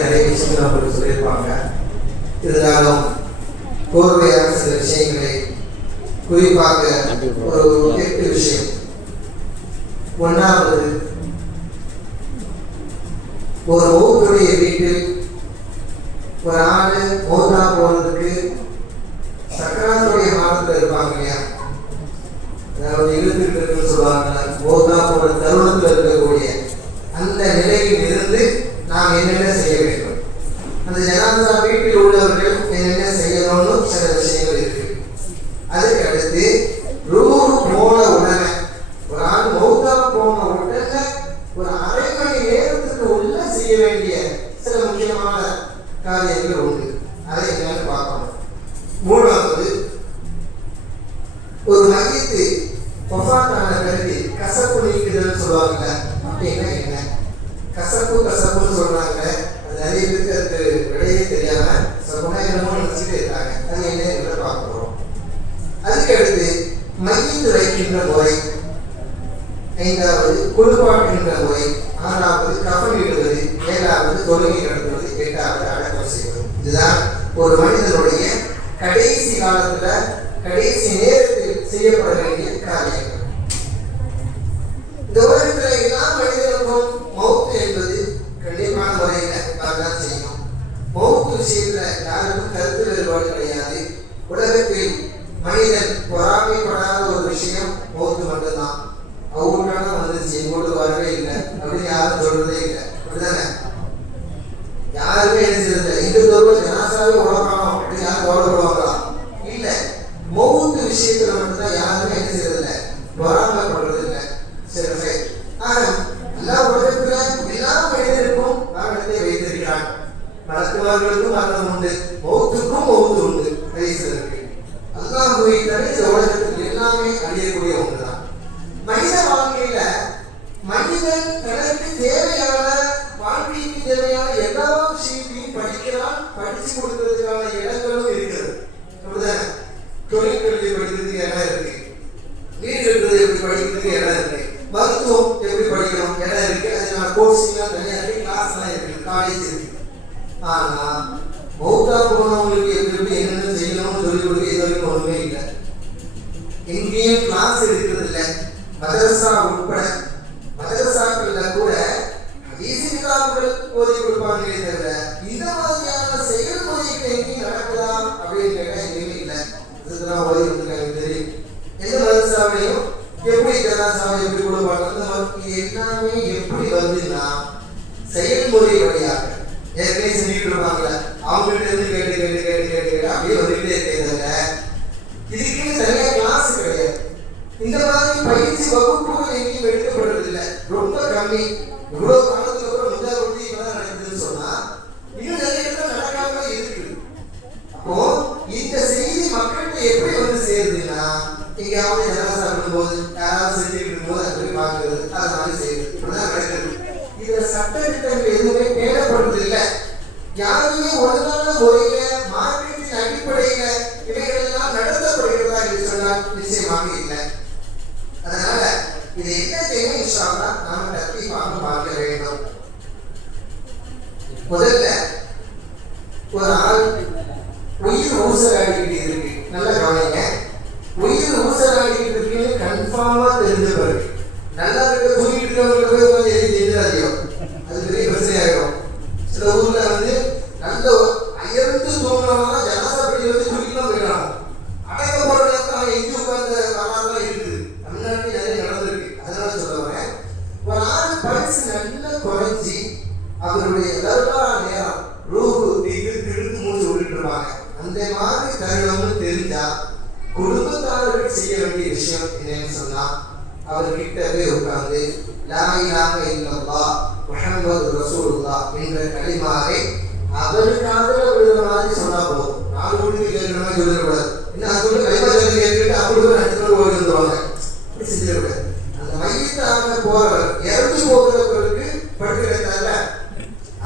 நிறைய விஷயங்கள் அவங்களுக்கு சொல்லியிருப்பாங்க. இருந்தாலும் கோர்வையான சில விஷயங்களை குறிப்பாக ஒரு 8 விஷயம். ஒன்றாவது, ஒரு மௌத்துடைய வீட்டில் ஒரு ஆளு மௌத்தா போறதுக்கு சக்கராத்துடைய காலத்தில் இருப்பாங்க இல்லையா, அதாவது இழுத்துக்கிட்டு இருக்குன்னு சொல்லுவாங்க. மௌத்தா போற தருணத்தில் இருக்கக்கூடிய அந்த நிலையில் இருந்து நாம் என்னென்ன செய்ய வேண்டும், அந்த ஜனாதா வீட்டில் உள்ளவர்கள் என்னென்ன செய்யணும்னு சில விஷயங்கள் இருக்கு. அதுக்கு அடுத்து ரூஹ் போன உடனே, ஒரு ஆள் மௌத்தா போன உடனே ஒரு அரை மணி நேரத்துக்கு உள்ள செய்ய வேண்டிய சில முக்கியமான காரியங்கள் உண்டு. அதை என்னன்னு பார்க்கணும். மூணாவது, ஒரு மையத்து வஃபாத்தான பிறகு கசப்பு நீக்குதல் சொல்லுவாங்க. அப்படின்னா என்ன? கசப்புன்னு சொல்றாங்க. அது நிறைய பேருக்கு அதுக்கு விடையே தெரியாம என்னமோ நினைச்சுட்டு இருக்காங்க. அது என்ன பார்க்க போறோம். அதுக்கு அடுத்து மையத்து வைக்கின்ற முறை, 5வது குளிப்பாட்டுகின்ற முறை, 6வது கஃன் இடுவது, 7வது தொழுகை நடத்துவது, 8வது அடக்கம் செய்வது. இதுதான் ஒரு மனிதனுடைய கடைசி காலத்துல கடைசி நேரத்தில் செய்யப்பட வேண்டிய காரியங்கள். இந்த உலகத்துல எல்லா மனிதனுக்கும் மௌத்து என்பது கண்டிப்பான முறையில தான் செய்யணும். மௌத்து விஷயத்துல யாருக்கும் கருத்து வேறுபாடு கிடையாது. உலகத்தில் மனிதன் பொறாமைப்படாத ஒரு விஷயம் மௌத்து மட்டும்தான். அவங்களுக்கான வந்துச்சு, எங்கூட்டு வரவே இல்லை அப்படின்னு யாரும் சொல்றதே இல்லை. அப்படிதானே? யாருமே என்ன செய்யறது? இந்த தூரம் ஜனாசாவே உழக்கணும் அப்படின்னு யாரும் கவலைப்படுவாங்களா? இல்லை. மௌத்து விஷயத்துல மட்டும்தான் யாருமே என்ன செய்யறது இல்லை, பொறாமைப்படுறது இல்லை. சரி, எல்லா உலகத்துல எல்லா மனிதருக்கும் மரணத்தை வைத்திருக்கிறான். மருத்துவர்களுக்கும் மரணம் உண்டு, மௌத்துக்கும் மௌத்து உண்டு. இருக்கு அல்லாஹ்வை தவிர இந்த உலகத்தில் எல்லாமே அழியக்கூடிய ஒன்றுதான். மனித வாழ்க்கையில மனிதன் தனக்கு தேவையான வாழ்க்கைக்கு தேவையான எல்லா விஷயத்தையும் படிக்கிறான். படிச்சு கொடுக்கறதுக்கான இடங்களும் இருக்கிறது. அப்படிதானே? தொழிற்கல்வி படிக்கிறதுக்கு இடம் இருக்கு, வீடு கட்டுறது எப்படி படிக்கிறதுக்கு இடம் இருக்கு, மருத்துவம் எப்படி படிக்கணும் இடம் இருக்கு. அதுக்கான கோர்ஸிங்லாம் தனியாக இருக்கு, கிளாஸ் எல்லாம் இருக்கு, காலேஜ் இருக்கு. ஆனா மௌத்தா போனவங்களுக்கு எப்படி என்னென்ன செய்யணும்னு சொல்லிக் கொடுக்க இது வரைக்கும் ஒண்ணுமே இல்லை. எங்கேயும் கிளாஸ் இருக்கிறது இல்லை. மதரசா உட்பட மதரசாக்கள்ல கூட கிதாபுகள் ஓதி கொடுப்பாங்களே தவிர இந்த மாதிரியான செயல்முறைகள் எங்கேயும் நடக்குதா அப்படின்னு கேட்டா எங்கேயுமே இல்லை. இதுதான் ஓதி கொடுத்துருக்காங்க. தெரியும் எந்த மதரசாவையும் எப்படி ஜனாசாவை எப்படி கொடுப்பாங்க, இது எல்லாமே எப்படி வருதுன்னா செயல்முறை வழியாக ஏற்கனவே செஞ்சுட்டு இருப்பாங்கல்ல, அவங்கள்ட்ட இருந்து கேட்டு கேட்டு கேட்டு கேட்டு கேட்டு அப்படியே வந்துகிட்டே இருக்கிறதுல இதுக்குன்னு தனியாக கிளாஸ் கிடையாது. இந்த மாதிரி பயிற்சி வகுப்புகள் எங்கேயும் எடுக்கப்படுறது இல்லை, ரொம்ப கம்மி. இவ்வளவு காலத்துல கூட முந்தா கொண்டு இப்பதான் நடக்குதுன்னு சொன்னா இன்னும் நிறைய இடத்துல நடக்காம இருக்குது. அப்போ இந்த செய்தி மக்கள்கிட்ட எப்படி வந்து சேருதுன்னா, எங்கேயாவது ஜனாசா பண்ணும்போது யாராவது செஞ்சுட்டு இருக்கும்போது அதை போய் பார்க்கறது, அதை மாதிரி செய்யுது, இப்படிதான் நடக்குது. இதுல சட்ட திட்டங்கள் எதுவுமே பேணப்படுறது இல்லை. யாருமே ஒழுங்கான முறையில மார்க்கெட்டின் அடிப்படையில இவைகள் எல்லாம் நடத்தப்படுகிறதா என்று சொன்னால் நிச்சயமாக இல்லை. அதனால இது என்ன செய்யணும் இன்ஷா அல்லாஹ் நாம தர்த்தீபாக பார்க்க வேண்டும். முதல்ல ஒரு ஆள் உயிர் ஊசலாடிக்கிட்டு இருக்கு, நல்லா கவனிங்க. உயிர் ஊசலாடிக்கிட்டு இருக்குன்னு கன்ஃபார்மா தெரிஞ்ச பிறகு நல்லா இருக்க தூங்கிட்டு இருக்கவங்களுக்கு போய் கொஞ்சம் எது தெரிஞ்சாதியோ அது பெரிய பிரச்சனை ஆகிடும். சில ஊர்ல வந்து நல்ல அயர்ந்து தூங்கினவங்க ஜனாசா படி வந்து தூக்கிலாம் போயிடலாம். அடக்க போற நேரத்தில் அவன் எங்கேயும் உட்கார்ந்து வரலாம் இருக்குது. தமிழ்நாட்டில் நிறைய நடந்திருக்கு. அதனால சொல்லுவேன், ஒரு ஆள் பரிசு நல்லா குறைஞ்சி அவருடைய நேரம் ரூஹு இழுத்து மூச்சு விட்டுட்டு இருப்பாங்க. அந்த மாதிரி தருணம்னு தெரிஞ்சா குடும்பத்தார்கள் செய்ய வேண்டிய விஷயம் என்னன்னு சொன்னா, அவர்கிட்டவே உட்கார்ந்து லா இலாஹ இல்லல்லாஹ் முஹம்மது ரசூலுல்லாஹ் என்ற கலிமாவை அவருக்காக விழுற மாதிரி சொன்னா போதும். 4 வீட்டுக்கு கேட்கிற மாதிரி சொல்லிடக்கூடாது. இன்னும் அது வந்து கலிமா சொல்லி கேட்டுட்டு அவங்களுக்கு 5 பேர் ஓடி வந்துருவாங்க. அப்படி செஞ்சிடக்கூடாது. அந்த மையத்தாக போறவர் இறந்து போகிறவர்களுக்கு படுக்கிறதால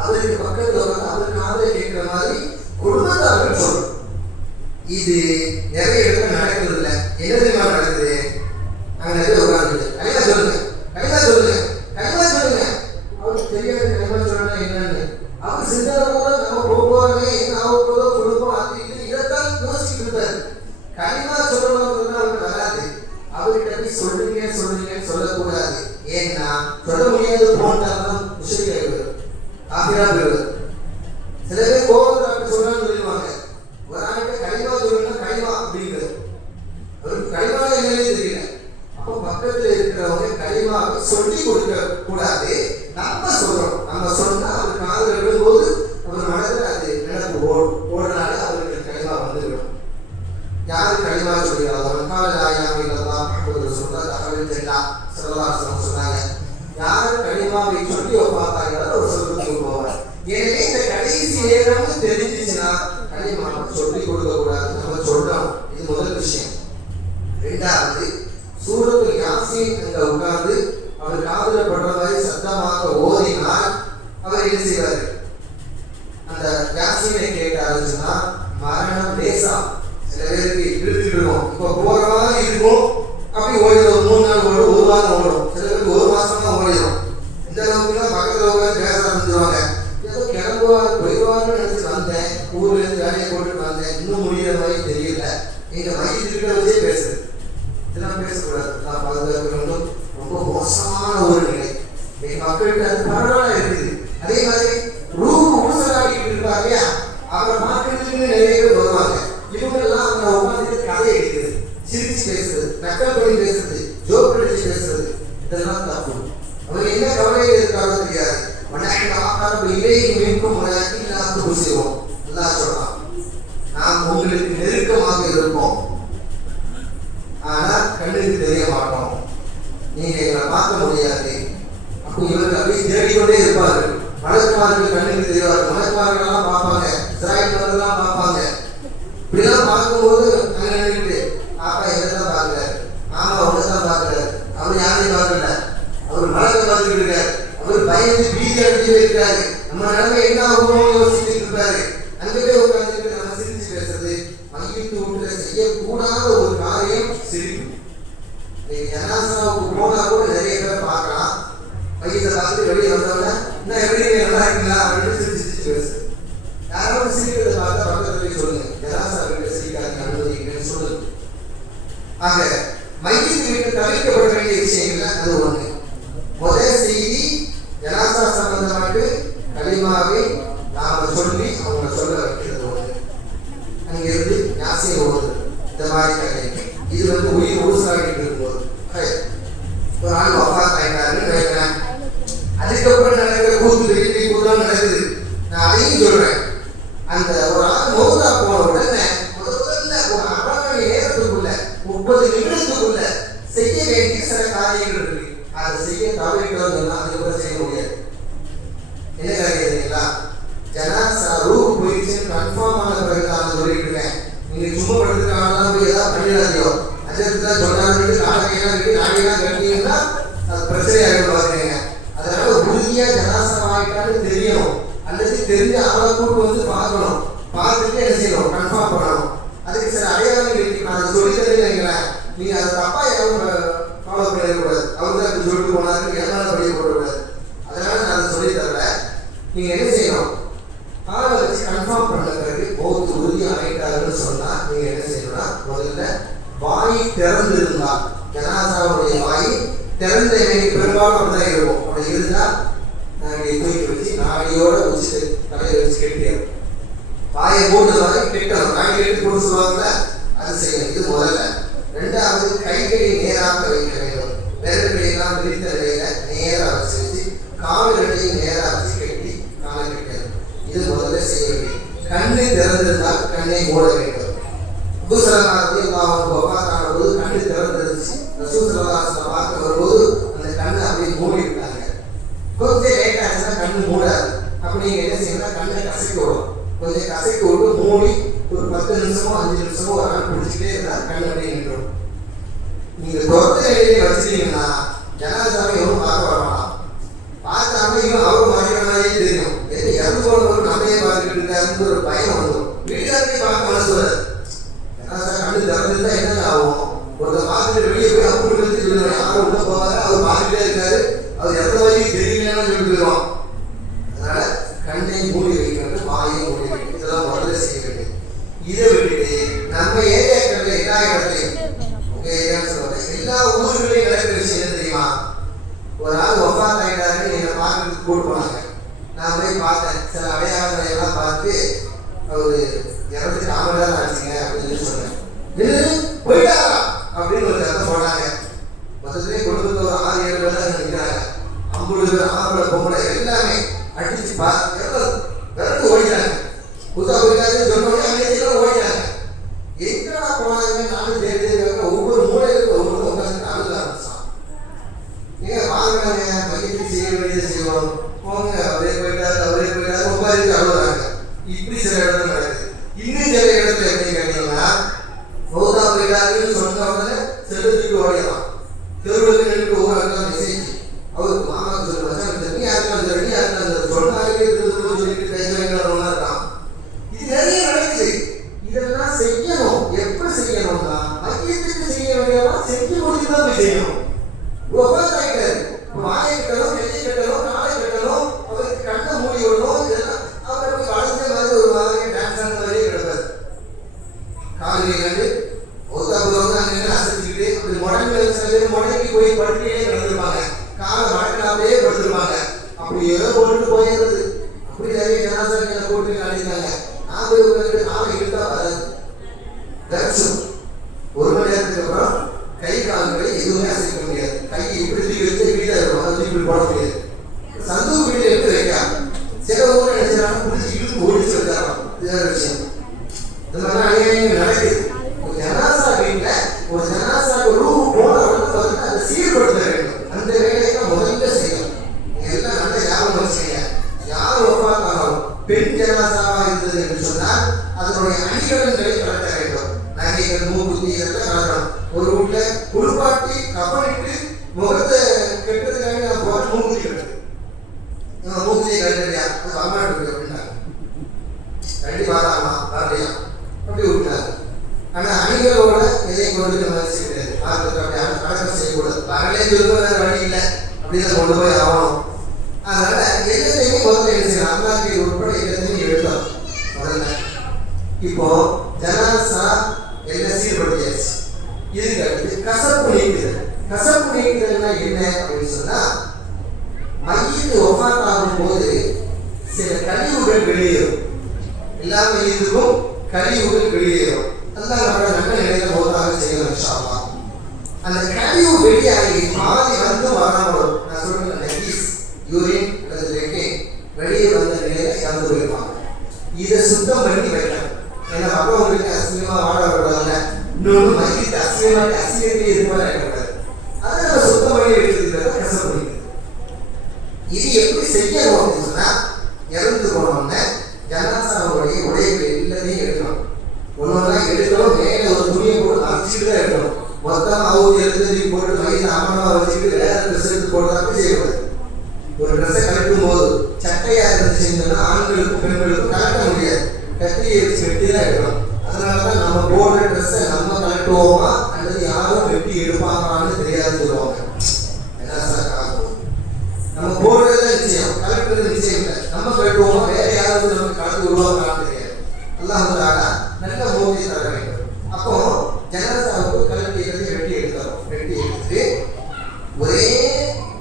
அவருக்கு பக்கத்தில் வந்து அவருக்கு ஆதரவு கேட்கிற மாதிரி குடும்பத்தார்கள் சொல்லணும். இது நிறைய இடத்துல நடக்கிறது இல்லை. என்ன தெரியுமா நடக்குது? அங்க நிறைய உட்கார்ந்து கலிமா சொல்லுங்க, கலிமா சொல்லுங்க, கலிமா சொல்லுங்க. அவருக்கு தெரியாது கலிமா சொல்லணும் என்னன்னு. அவர் சிந்தனை கூட நம்ம போகவே என்ன ஆக போதோ கொடுப்போம் அது இது இதைத்தான் யோசிச்சுட்டு இருப்பாரு. களிமா சொல்லணும்னு அவருக்கு வராது. அவர்கிட்ட போய் சொல்லுங்கன்னு சொல்லக்கூடாது. ஏன்னா சொல்ல முடியாது போன்றாலும் முஸ்லிம் ஆகிடுவார், காபிரா போயிடுவார். சில பேர் கோபத்தில் அப்படி சொல்லணும்னு சொல்லிடுவாங்க. ஒரு ஆளுக்கு களிமா சொல்லணும்னா களிமா அப்படிங்கிறது அவருக்கு களிமா என்னன்னே தெரியல. அப்போ பக்கத்தில் இருக்கிறவங்க களிமாவை சொல்லி கொடுக்க கூடாது, நம்ம சொல்லணும். நம்ம சொன்னா அவர் காதல் விடும்போது அவர் மனதில் அது நினைப்பு ஓடுனால அவருக்கு களிமா வந்துவிடும். யாரு களிமா சொல்கிறாரோ சொன்னாங்க, யாரு களிமாவை சொல்லி பார்த்தாங்களோ ஒரு சொர்க்கத்துக்கு போவார். எனவே இந்த கடைசி நேரம் தெரிஞ்சிச்சுன்னா களிமாவை சொல்லி கொடுக்க கூடாது, நம்ம சொல்லணும். இது முதல் விஷயம். ரெண்டாவது, சூரத்துல் யாசீன் அங்க உட்கார்ந்து அவர் காதுல படுற மாதிரி சத்தமாக ஓதினால் அவர் என்ன செய்வாரு? அந்த யாசீனை கேட்டாருன்னா மரணம் லேசா. சில பேருக்கு இழுத்துட்டு இருக்கும், இப்ப போற மாதிரி இருக்கும், அப்படி ஓடிடும். 3 நாள் ஓடும், 1 வாரம் ஓடும். சில பேருக்கு 1 மாசம் தான் ஓடிடும். இந்த அளவுக்குன்னா பக்கத்துல உட்காந்து பேச ஆரம்பிச்சிருவாங்க. ஏதோ கிளம்புவார் போயிடுவார்னு நினைச்சு வந்தேன், ஊர்ல இருந்து வேலையை போட்டுட்டு வந்தேன், இன்னும் முடிகிற மாதிரி தெரியல. எங்க மையத்திற்க வச்சே பேசுது, இதெல்லாம் பேசக்கூடாது, நான் பாதுகாக்க வேண்டும். ரொம்ப மோசமான ஒரு நிலை. எங்க மக்கள்கிட்ட அது பரவாயில்ல இருக்குது. அதே மாதிரி ரூபு ஊசலாடிட்டு இருப்பாங்க இல்லையா, அவரை பார்க்கறதுக்கு நிறைய பேர் வருவாங்க. இவங்கெல்லாம் அவங்க உட்காந்துட்டு கதை எடுக்கிறது, சிரிச்சு பேசுறது, நக்கல் பண்ணி பேசுறது, ஜோக் அடிச்சு பேசுறது, இதெல்லாம் தப்பு. அவங்க என்ன கவலையில் இருக்காரோ தெரியாது. செய்வோம் எல்லாம் சொல்லலாம், நாம் உங்களுக்கு நெருக்கமாக இருப்போம், ஆனா கண்ணுக்கு தெரிய மாட்டோம், நீங்க எங்களை பார்க்க முடியாது. அப்போ இவர்கள் அப்படியே தேடிக்கொண்டே இருப்பார்கள். மலக்குமார்கள் கண்ணுக்கு தெரிவார்கள், மலக்குமார்கள் எல்லாம் பார்ப்பாங்க, இஸ்ராயல் பார்ப்பாங்க. இப்படிலாம் பார்க்கும்போது அங்க நின்றுட்டு பாப்பா எங்கதான் பார்க்கிறார், ஆமா அவங்கதான் பார்க்கிறார், அவர் யாரையும் பார்க்கல, அவர் மலக்க பார்த்துட்டு இருக்காரு, அவர் பயந்து பீதி அடைஞ்சு இருக்கிறாரு, நம்ம நிலைமை என்ன ஆகுமோ யோசிச்சுட்டு இருப்பாரு. அங்கே உட்கார்ந்துட்டு நம்ம சிரிச்சு பேசுறது, மையத்து வீட்டுல செய்யக்கூடாத ஒரு காரியம் சிரிப்பு. ஜனாசாவுக்கு போனா கூட நிறைய பேரை பார்க்கலாம், மையத்தை பார்த்து வெளியே வந்தவங்க என்ன எப்படி நல்லா இருக்கீங்களா அப்படின்னு சிரிச்சு பேசு. யாரோட சிரிக்கிறத பார்த்தா பக்கத்துல சொல்லுங்க, ஜனாசா வீட்டுல சிரிக்காதீங்க, அனுமதிக்கிறேன்னு சொல்லுங்க. ஆக மையத்து வீட்டு தவிர்க்கப்பட வேண்டிய விஷயங்கள்ல அது ஒண்ணு. முதல் செய்தி, ஜனாசா சம்பந்தமாட்டு களிமாவை நாம சொல்லி அவங்க சொல்ல வைக்கிறது ஒண்ணு. அங்கிருந்து யாசீன் ஓடுது, இந்த மாதிரி கதை. இது உயிர் ஊசலாடிட்டு இருக்கும்போது ஒரு ஆள் வஃபாத் ஆயிட்டாருன்னு நினைக்கிறேன். அதுக்கப்புறம் நடக்கிற கூத்து பெரிய கூத்துலாம் நடக்குது. நான் அதையும் சொல்றேன். அந்த ஒரு ஆள் மௌத்தா போன உடனே முதல்ல ஒரு அரை மணி நேரத்துக்குள்ள 30 நிமிடத்துக்குள்ள செய்ய வேண்டிய சில காரியங்கள் இருக்கு. அதை செய்ய தவறிட்டோம்னா அதுக்கப்புறம் செய்ய முடியாது. என்ன காரியம் தெரியுங்களா? ஜனாசா ரூஹ் போயிடுச்சுன்னு கன்ஃபார்ம் ஆன பிறகு நான் சொல்லிட்டு இருக்கேன், நீங்க சும்மா படுத்துக்காலாம் போய் ஏதாவது பண்ணிடாதியோ, அஜத்துல சொன்னாங்க நாடியெல்லாம் கட்டிங்கன்னா அது பிரச்சனையாக பாக்குறீங்க. அதனால உறுதியா ஜனாசா ஆகிட்டான்னு தெரியணும், அல்லது தெரிஞ்ச அவளை கூட்டு வந்து பார்க்கணும், பார்த்துட்டு என்ன செய்யணும், கன்ஃபார்ம் பண்ணணும். அதுக்கு சில அடையாளங்கள் இருக்கு, நான் அதை சொல்லி தருகிறேன். நீங்க அதை தப்பா யாரும் ஃபாலோ பண்ணிடக்கூடாது. அவங்க தான் இப்படி சொல்லிட்டு போனாரு, என்னால படிக்க போடக்கூடாது. அதனால நான் அதை சொல்லி தரல. நீங்க என்ன செய்யணும், காலை வச்சு கன்ஃபார்ம் பண்ண பிறகு மௌத்து உறுதி ஆகிட்டாருன்னு சொன்னா நீங்க என்ன செய்யணும்னா, முதல்ல வாய் திறந்து இருந்தா, ஜனாசாவுடைய வாய் திறந்த பெரும்பாலும் அப்படிதான் இருக்கும். அப்படி இருந்தா நாங்கள் தூக்கி வச்சு நாடியோட வச்சு தலையை வச்சு கெட்டிடும். வாயை போட்டு வாங்கி கெட்டணும், நாடி கெட்டி போட்டு சொல்லுவாங்கல்ல, அது செய்யணும். இது முதல்ல. ரெண்டாவது, கைகளை நேராக வைக்க வேண்டும். விரல்களையெல்லாம் விரித்த நிலையில நேராக வச்சு கால்களையும் நேராக வச்சு கட்டி காலை கட்டணும். இது முதல்ல செய்ய வேண்டும். கண்ணை திறந்திருந்தால் கண்ணை மூட வேண்டும். போது கண்ணு திறந்துருந்துச்சு, பார்க்க வரும்போது அந்த கண்ணை அப்படியே மூடி விட்டாங்க. கொஞ்சம் லேட் ஆச்சுன்னா கண்ணு மூடாது. அப்படி நீங்க என்ன செய்யணும், கண்ணை கசக்கி விடும். கொஞ்சம் கசக்கி விட்டு மூடி ஒரு 10 நிமிஷமோ 5 நிமிஷமோ ஒரு நாள் பிடிச்சிட்டே இருந்தா கண்ணு அப்படியே நின்றும். நீங்க தொடர்ந்த நிலையிலே வச்சுட்டீங்கன்னா ஜனாசாவை எவரும் பார்க்க வரலாம். பார்த்தாம இவன் அவரும் மாறிக்கிற மாதிரியே தெரியும். இறந்து போனவரும் நம்மையே பார்த்துட்டு இருக்காருன்னு ஒரு பயம் வந்துடும். வீட்டுக்காரே பார்க்க மனசு வராது. ஜனாசா கண்ணு திறந்துருந்தா என்ன ஆகும், ஒருத்தர் பார்த்துட்டு வெளியே போய் அவங்க வச்சு சொல்லுவாங்க, யாரும் உள்ள போவாங்க, அவர் பார்த்துட்டே இருக்காரு, அவர் எந்த வரைக்கும் தெரியலன்னு சொல்லிட்டு போயிடுவான். அதனால கண்ணை மூடி வைக்கணும், வாயை மூடி வைக்கணும். இதெல்லாம் முதல்ல செய்ய வேண்டியது. இதை விட்டுட்டு நம்ம ஏரியாக்களில் எல்லா இடத்துலையும் உங்க ஏரியான்னு சொல்லுவாங்க, எல்லா ஊர்களையும் நடக்கிற விஷயம் என்ன தெரியுமா? ஒரு ஆள் ஒஃபாத் ஆகிட்டாருன்னு என்னை பார்க்கறதுக்கு கூட்டு போனாங்க. நான் போய் பார்த்தேன். சில அடையாளங்களை எல்லாம் பார்த்து அவரு இறந்துட்டு 4 மணி நேரம் ஆச்சுங்க அப்படின்னு சொன்னேன். போயிட்டாரா அப்படின்னு ஒரு சத்தம் போனாங்க. மொத்தத்திலே குடும்பத்தில் ஒரு 6-7 பேர் தான் நிற்கிறாங்க. 50 பேர் ஆம்பளை பொம்பளை எல்லாமே அடிச்சு விரட்டு ஓடிட்டாங்க. புதுசா போயிட்டாரு சொன்னோடனே அங்கே ஓடிட்டாங்க. எங்கடா போனாங்க நானும் தெரிஞ்சுக்க ஒவ்வொரு மூலையிலும் ஒவ்வொரு உட்காந்து அழுத ஆரம்பிச்சான். ஏங்க வாங்கினாங்க மையத்தை செய்ய வேண்டியதை செய்வோம், போங்க அவரே போயிட்டாரு உட்காந்து அழுகுறாங்க. இப்படி சில இடத்துல நடக்குது. இன்னும் சில இடத்துல எப்படி கேட்டீங்கன்னா மௌதா போயிட்டாருன்னு சொன்ன உடனே செல்வத்துக்கு ஓடிடலாம். தெருவுக்கு நின்று ஊராக மெசேஜ் அவருக்கு மாமாவுக்கு சொல்லுவாங்க, யாருக்காவது சொன்னாங்க சொல்லிட்டு பேசுவாங்க இருக்கான். இது நிறைய நடக்குது. இதெல்லாம் செய்யணும். எப்ப செய்யணும்னா மையத்துக்கு செய்ய வேண்டியதெல்லாம் செஞ்சு முடிச்சுதான் போய் செய்யணும். ஆகிட்டாரு, வாயை கட்டணும், நெஞ்சை கட்டணும், காலை கட்டணும், அவருக்கு கண்ணை மூடி விடணும். இதெல்லாம் அவருக்கு வளர்ந்த மாதிரி ஒரு மாதிரி டான்ஸ் ஆன மாதிரியே கிடப்பாரு. காலையை கண்டு ஒருத்தவங்க அங்கே அசைச்சிக்கிட்டு அப்படி முடங்கி போய் படுக்கையே கிடந்திருப்பாங்க. காலை மடக்கினாலே படுத்திருப்பாங்க. அப்படி ஏதோ போட்டு போயிடுறது. அப்படி நிறைய ஜனாசாரங்களை போட்டு அடிக்கிறாங்க. நான் போய் உங்களுக்கு காலை இழுத்தா வராது. ஒரு மணி நேரத்துக்கு அப்புறம் கை கால்களை எதுவுமே அசைக்க முடியாது. கை இப்படி தூக்கி வச்சு வீடாக இருக்கும், அதை தூக்கி போட முடியாது. சந்தூர் வீட்டை எடுத்து வைக்காம சில ஊரை நினைச்சாலும் பிடிச்சி இழுத்து ஓடிச்சு வச்சாராம். இதான் விஷயம். இந்த மாதிரிலாம் அநியாயங்கள் நடக்குது. ஒரு ஜனாசா வீட்டில் ஒரு ஜனாசா ரூம் போன உடனே அதை சீர்படுத்த வேண்டும். அந்த வேலையை தான் முதல்ல செய்யணும். எல்லாம் நல்ல யாரும் வச்சுங்க. யார் ஒப்பாத்தாலும் பெண் ஜனாசாவாக இருந்தது என்று சொன்னால் அதனுடைய அணிகலன்களை கலட்ட வேண்டும். நகைகள், மூக்குத்தி இதெல்லாம் கலக்கணும். ஒரு வீட்டில் குளிப்பாட்டி கப்பலிட்டு முகத்தை கெட்டதுக்காக நான் போகிறேன், மூக்குத்தி கட்டுது. மூக்குத்தியை கட்டலையா அது வரமாட்டு இருக்கு அப்படின்னாங்க. கட்டி வராமா வரலையா அப்படி விட்டாங்க. ஆனால் அணிகளோட எதையும் கொண்டு நம்ம செய்யக்கூடாது. ஆளுக்கு அப்படி அடக்கம் செய்யக்கூடாது. வரலே சொல்ல வேற வழி இல்லை, அப்படிதான் கொண்டு போய் ஆகணும். அதனால எல்லாத்தையுமே முதல்ல என்ன செய்யணும், அல்லாஹ்வை உட்பட எல்லாத்தையுமே எழுதலாம் முதல்ல. இப்போ ஜனாசா எல்லாம் சீர்படுத்தியாச்சு. இதுக்கு அடுத்து கசப்பு நீக்குதல். கசப்பு நீக்குதல்னா என்ன அப்படின்னு சொன்னா, மையத்து ஒஃபாத் ஆகும் போது சில கழிவுகள் வெளியேறும். எல்லா மையத்துக்கும் கழிவுகள் வெளியேறும். அதுதான் நம்மளோட நல்ல நிலையில போதாக செய்யணும் இன்ஷா அல்லாஹ். அந்த கழிவு வெளியாகி பாதி வந்து வராமலும் நான் சொல்றேன், நஜீஸ் யூரின் அல்லது லெக்கேன் வெளியே வந்த நிலையில இறந்து போயிருப்பாங்க. இதை சுத்தம் பண்ணி வைக்கணும். ஏன்னா அப்போ உங்களுக்கு அசிங்கமா வாழ விடாதுல்ல, இன்னொன்று மையத்தை அசிங்கத்தை எதிர்பார்க்க இருக்கக்கூடாது. அதை நம்ம சுத்தம் பண்ணி வைக்கிறதுக்கு கசப்பு பண்ணிக்கிறது. இது எப்படி செய்யணும் அப்படின்னு சொன்னா, இறந்து போனோம்னா ஜனாசாவுடைய உடைகள் எல்லாத்தையும் எடுக்கணும். ஒன்னொன்னா எடுக்கணும். மேலே ஒரு துணியை போட்டு அரைச்சிட்டு தான் எடுக்கணும். மொத்தம் அவங்க எடுத்து போட்டு மையத்தை அமனமா வச்சுக்கிட்டு வேற ட்ரெஸ் எடுத்து போடுறதுக்கு செய்யக்கூடாது. ஒரு ட்ரெஸ்ஸை கலட்டும் போது சட்டையா இருந்து செஞ்சோம்னா ஆண்களுக்கும் பெண்களுக்கும் கலட்ட முடியாது. கத்திரியை வச்சு வெட்டி தான் எடுக்கணும். அதனாலதான் நம்ம போடுற ட்ரெஸ்ஸை நம்ம கலட்டுவோமா அல்லது யாரும் வெட்டி எடுப்பாங்கன்னு தெரியாது சொல்லுவாங்க. நம்ம போடுறதுதான் நிச்சயம், கலட்டுறது நிச்சயம் இல்லை. நம்ம கலட்டுவோமா வேற யாராவது நம்ம கலந்து உருவாக்கலாம்னு தெரியாது. அல்லாஹ் நல்ல மோதியை தர வேண்டும். அப்போ ஜனாசாவுக்கு கலட்டிகளை வெட்டி எடுக்கிறோம். வெட்டி எடுத்துட்டு ஒரே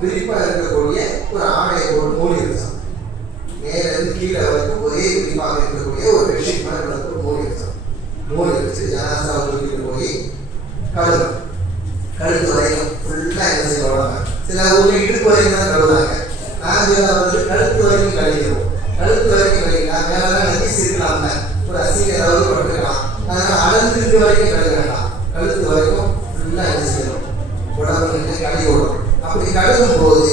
விரிப்பா இருக்கக்கூடிய ஒரு ஆடையை போட்டு மூடி வச்சோம். மேல இருந்து கீழே வரைக்கும் ஒரே விரிப்பாக இருக்கக்கூடிய ஒரு பெட்ஷீட் மாதிரி மூடி வச்சோம். மூடி வச்சு ஜனாசாவை தூக்கிட்டு போய் கழுத்து வரைக்கும் ஃபுல்லா என்ன செய்வாங்க. சில ஊர்ல இடுப்பு வரைக்கும் தான் கழுவுறாங்க. நாங்கள் கழுத்து வரைக்கும் கழிக்கிறோம். கழுத்து வரைக்கும் கழிக்கலாம். மேலாம் நதிச்சு இருக்கலாம்ல, ஒரு அசிங்க ஏதாவது பட்டுக்கலாம். அதனால அளந்துட்டு வரைக்கும் கழுவ வேண்டாம். கழுத்து வரைக்கும் ஃபுல்லா என்ன செய்யணும், உடம்பு கழுவி விடும். அப்படி கழுவும் போது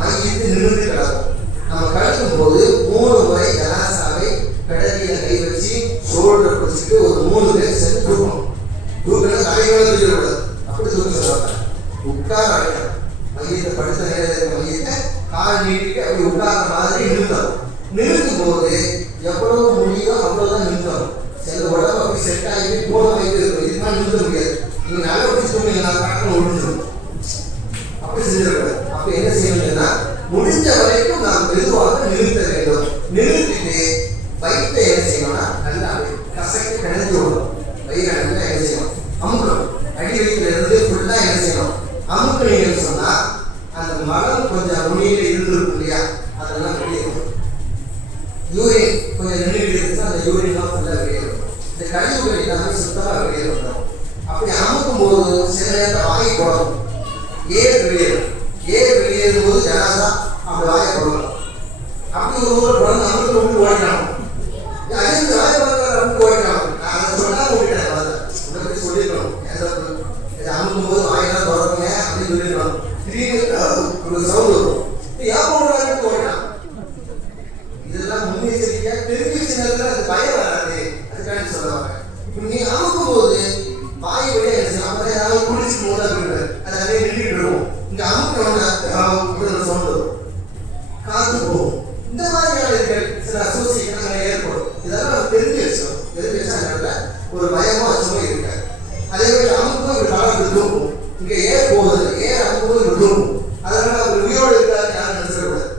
மையத்து நிமிர்ந்து கிடக்கும். நம்ம கழுவும் போது 3 முறை ஜனாசாவை கடலில கை வச்சு ஷோல்டர் பிடிச்சிட்டு ஒரு 3 பேர் சேர்ந்து தூக்கணும். தூக்கணும் தலைவரை தூக்கிடக்கூடாது. அப்படி தூக்க சொல்லுவாங்க. உட்கார அடைக்கணும். மையத்தை படுத்த நேரத்தில் மையத்தை கால் நீட்டிட்டு அப்படி உட்கார்ற மாதிரி நிறுத்தணும். நிறுத்தும் போது எவ்வளவு முடியுதோ அவ்வளவுதான் நிறுத்தணும். சில உடம்பு அப்படி செட் ஆகிட்டு போன வைத்து இருக்கும். இதுதான் நிறுத்த முடியாது. நீங்க நல்லா வச்சு தூங்கினா கட்டணம் ஒழிஞ்சிடும். அப்படி செஞ்சிடக்கூடாது. அப்ப என்ன செய்யணும்னா முடிஞ்ச வரைக்கும் நாம் மெதுவாக நிறுத்த வேண்டும். நிறுத்திட்டு வயிற்றை என்ன செய்யணும்னா நல்லா கசைக்கு கிணஞ்சு விடணும். வயிறு நல்லா என்ன செய்யணும், அமுக்கணும். அடி வயிற்றுல இருந்து ஃபுல்லா என்ன செய்யணும், அமுக்குனீங்கன்னு சொன்னா அந்த மலம் கொஞ்சம் நுனியில இருந்திருக்கும் இல்லையா, அதெல்லாம் வெளியேறும். யூரின் கொஞ்சம் நின்றுட்டு இருந்துச்சுன்னா அந்த யூரின்லாம் ஃபுல்லா வெளியேறும். இந்த கழிவுகள் எல்லாமே சுத்தமாக வெளியே வந்துடும். அப்படி அமுக்கும் போது சில நேரத்தில் வாய் போடணும். ஏர் வெளியேறும். ஏர் வெளியேறும் போது ஜனாசா அப்படி வாயை போடணும். அப்படி ஒரு ஊரில் பிறந்து அமுக்கு விட்டு ஓடிக்கணும். அதுக்கு வாய் போடுற விட்டு ஓடிக்கணும். நான் அதை சொன்னா விட்டுட்டேன். அதை சொல்லிடணும். அமுக்கும் போது வாயெல்லாம் தொடருங்க அப்படின்னு சொல்லிடணும். திடீர்னு ஒரு சவுண்ட் வரும். ஏன் போடுறாங்கன்னு ஓடினான். இதெல்லாம் முன்னெச்சரிக்கையா தெரிஞ்சு வச்ச நேரத்தில் அது பயம் வராது. அதுக்காண்டி சொல்லுவாங்க. இப்போ நீ அமுக்கும் போது வாய் வழியா அப்படி ஏதாவது குடிச்சு போது அப்படின்னு அது நிறைய நின்றுட்டு இருக்கும். இங்க அமுக்கணும்னா சவுண்ட் வரும், காத்து போகும். இந்த மாதிரியான சில அசோசியேஷன் நிறைய ஏற்படும். இதெல்லாம் தெரிஞ்சு வச்சோம். தெரிஞ்சு வச்சா ஒரு பயமோ அச்சமோ இருக்காது. அதே மாதிரி அமுக்கும் இப்படி காலம் தூக்கும். இங்க ஏர் போகுது, ஏர் அமுக்கும் இப்படி தூக்கும். அதனால அவர் உயிரோடு இருக்காரு யாரும் நினைச்சிடக்கூடாது.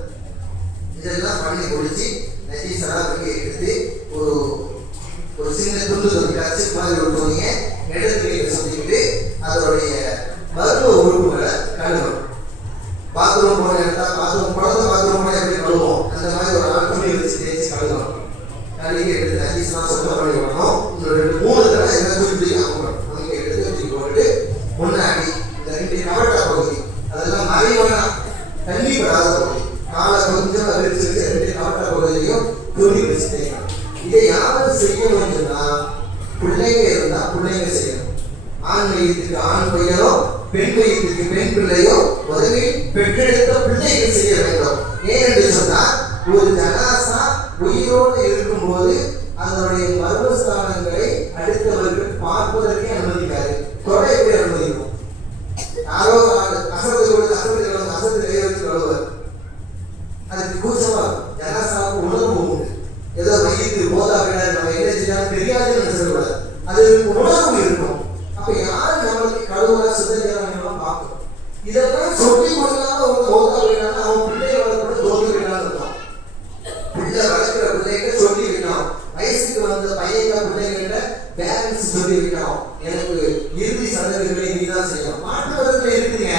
இதெல்லாம் பண்ணி குடிச்சு நஜீசெல்லாம் வெளியே எடுத்து ஒரு சின்ன துண்டு கட்சி மாதிரி ஒரு துணியை இடத்துல சுத்திக்கிட்டு அதோடைய மருத்துவ உறுப்புகளை கழுவணும். பாத்ரூம் போன இடத்தா பாத்ரூம் குழந்தை பாத்ரூம் போன எப்படி கழுவோம் அந்த மாதிரி ஒரு ஆள் துணி வச்சு தேய்ச்சி கழுவணும். கழுவி எடுத்து நஜீஸ்லாம் சுத்தம் பண்ணி விடணும். இன்னொரு 3 தடவை எல்லாம் தூக்கி ஆகணும். அவங்க எடுத்து தூக்கி போட்டுட்டு முன்னாடி இந்த 2 கவட்டா பகுதி அதெல்லாம் மறைவான தண்ணி படாத பகுதி காலை கொஞ்சம் விரிச்சு வச்சு 2 கவட்டா பகுதியிலையும் துணி வச்சு தேய்க்கணும். இதை யாரும் செய்யணும்னு சொன்னா பிள்ளைங்க இருந்தா பிள்ளைங்க செய்யணும். ஆண் மையத்துக்கு ஆண் பையனோ பெண் மையத்துக்கு பெண் பிள்ளையோ முதலில் பெற்றெடுத்த பிள்ளைகள் செய்ய வேண்டும். ஏனென்று சொன்னா ஒரு ஜனாசா உயிரோடு இருக்கும்போது அதனுடைய மர்மஸ்தானங்களை அடுத்தவர்கள் பார்ப்பதற்கே அனுமதிக்காது. தொட எப்படி அனுமதிக்கும்? யாரோ அசத்து கை வச்சு கழுவர், அதுக்கு கூச்சமா இருக்கும். ஜனாசாவுக்கு உணர்வு உண்டு. ஏதோ மையத்து போதா கிடையாது, நம்ம என்ன செய்யலாம் தெரியாதுன்னு சொல்லக்கூடாது. அது உணர்வு இருக்கும். அப்ப யாரு நம்மளுக்கு கழுவுற சுத்தம் பார்க்கணும். இதெல்லாம் சொல்லி கொடுக்காம ஒரு போதா வேணாலும் அவன் பிள்ளைய வளர்க்க தோல்வி வேணாலும் இருக்கும். பிள்ளை வளர்க்கிற பிள்ளைங்க சொல்லி வைக்கணும். வயசுக்கு வந்த பையங்க பிள்ளைங்கிட்ட பேரண்ட்ஸ் சொல்லி வைக்கணும். எனக்கு இறுதி சடங்குகளை நீதான் செய்யணும். மாட்டு மதத்துல இருக்குங்க,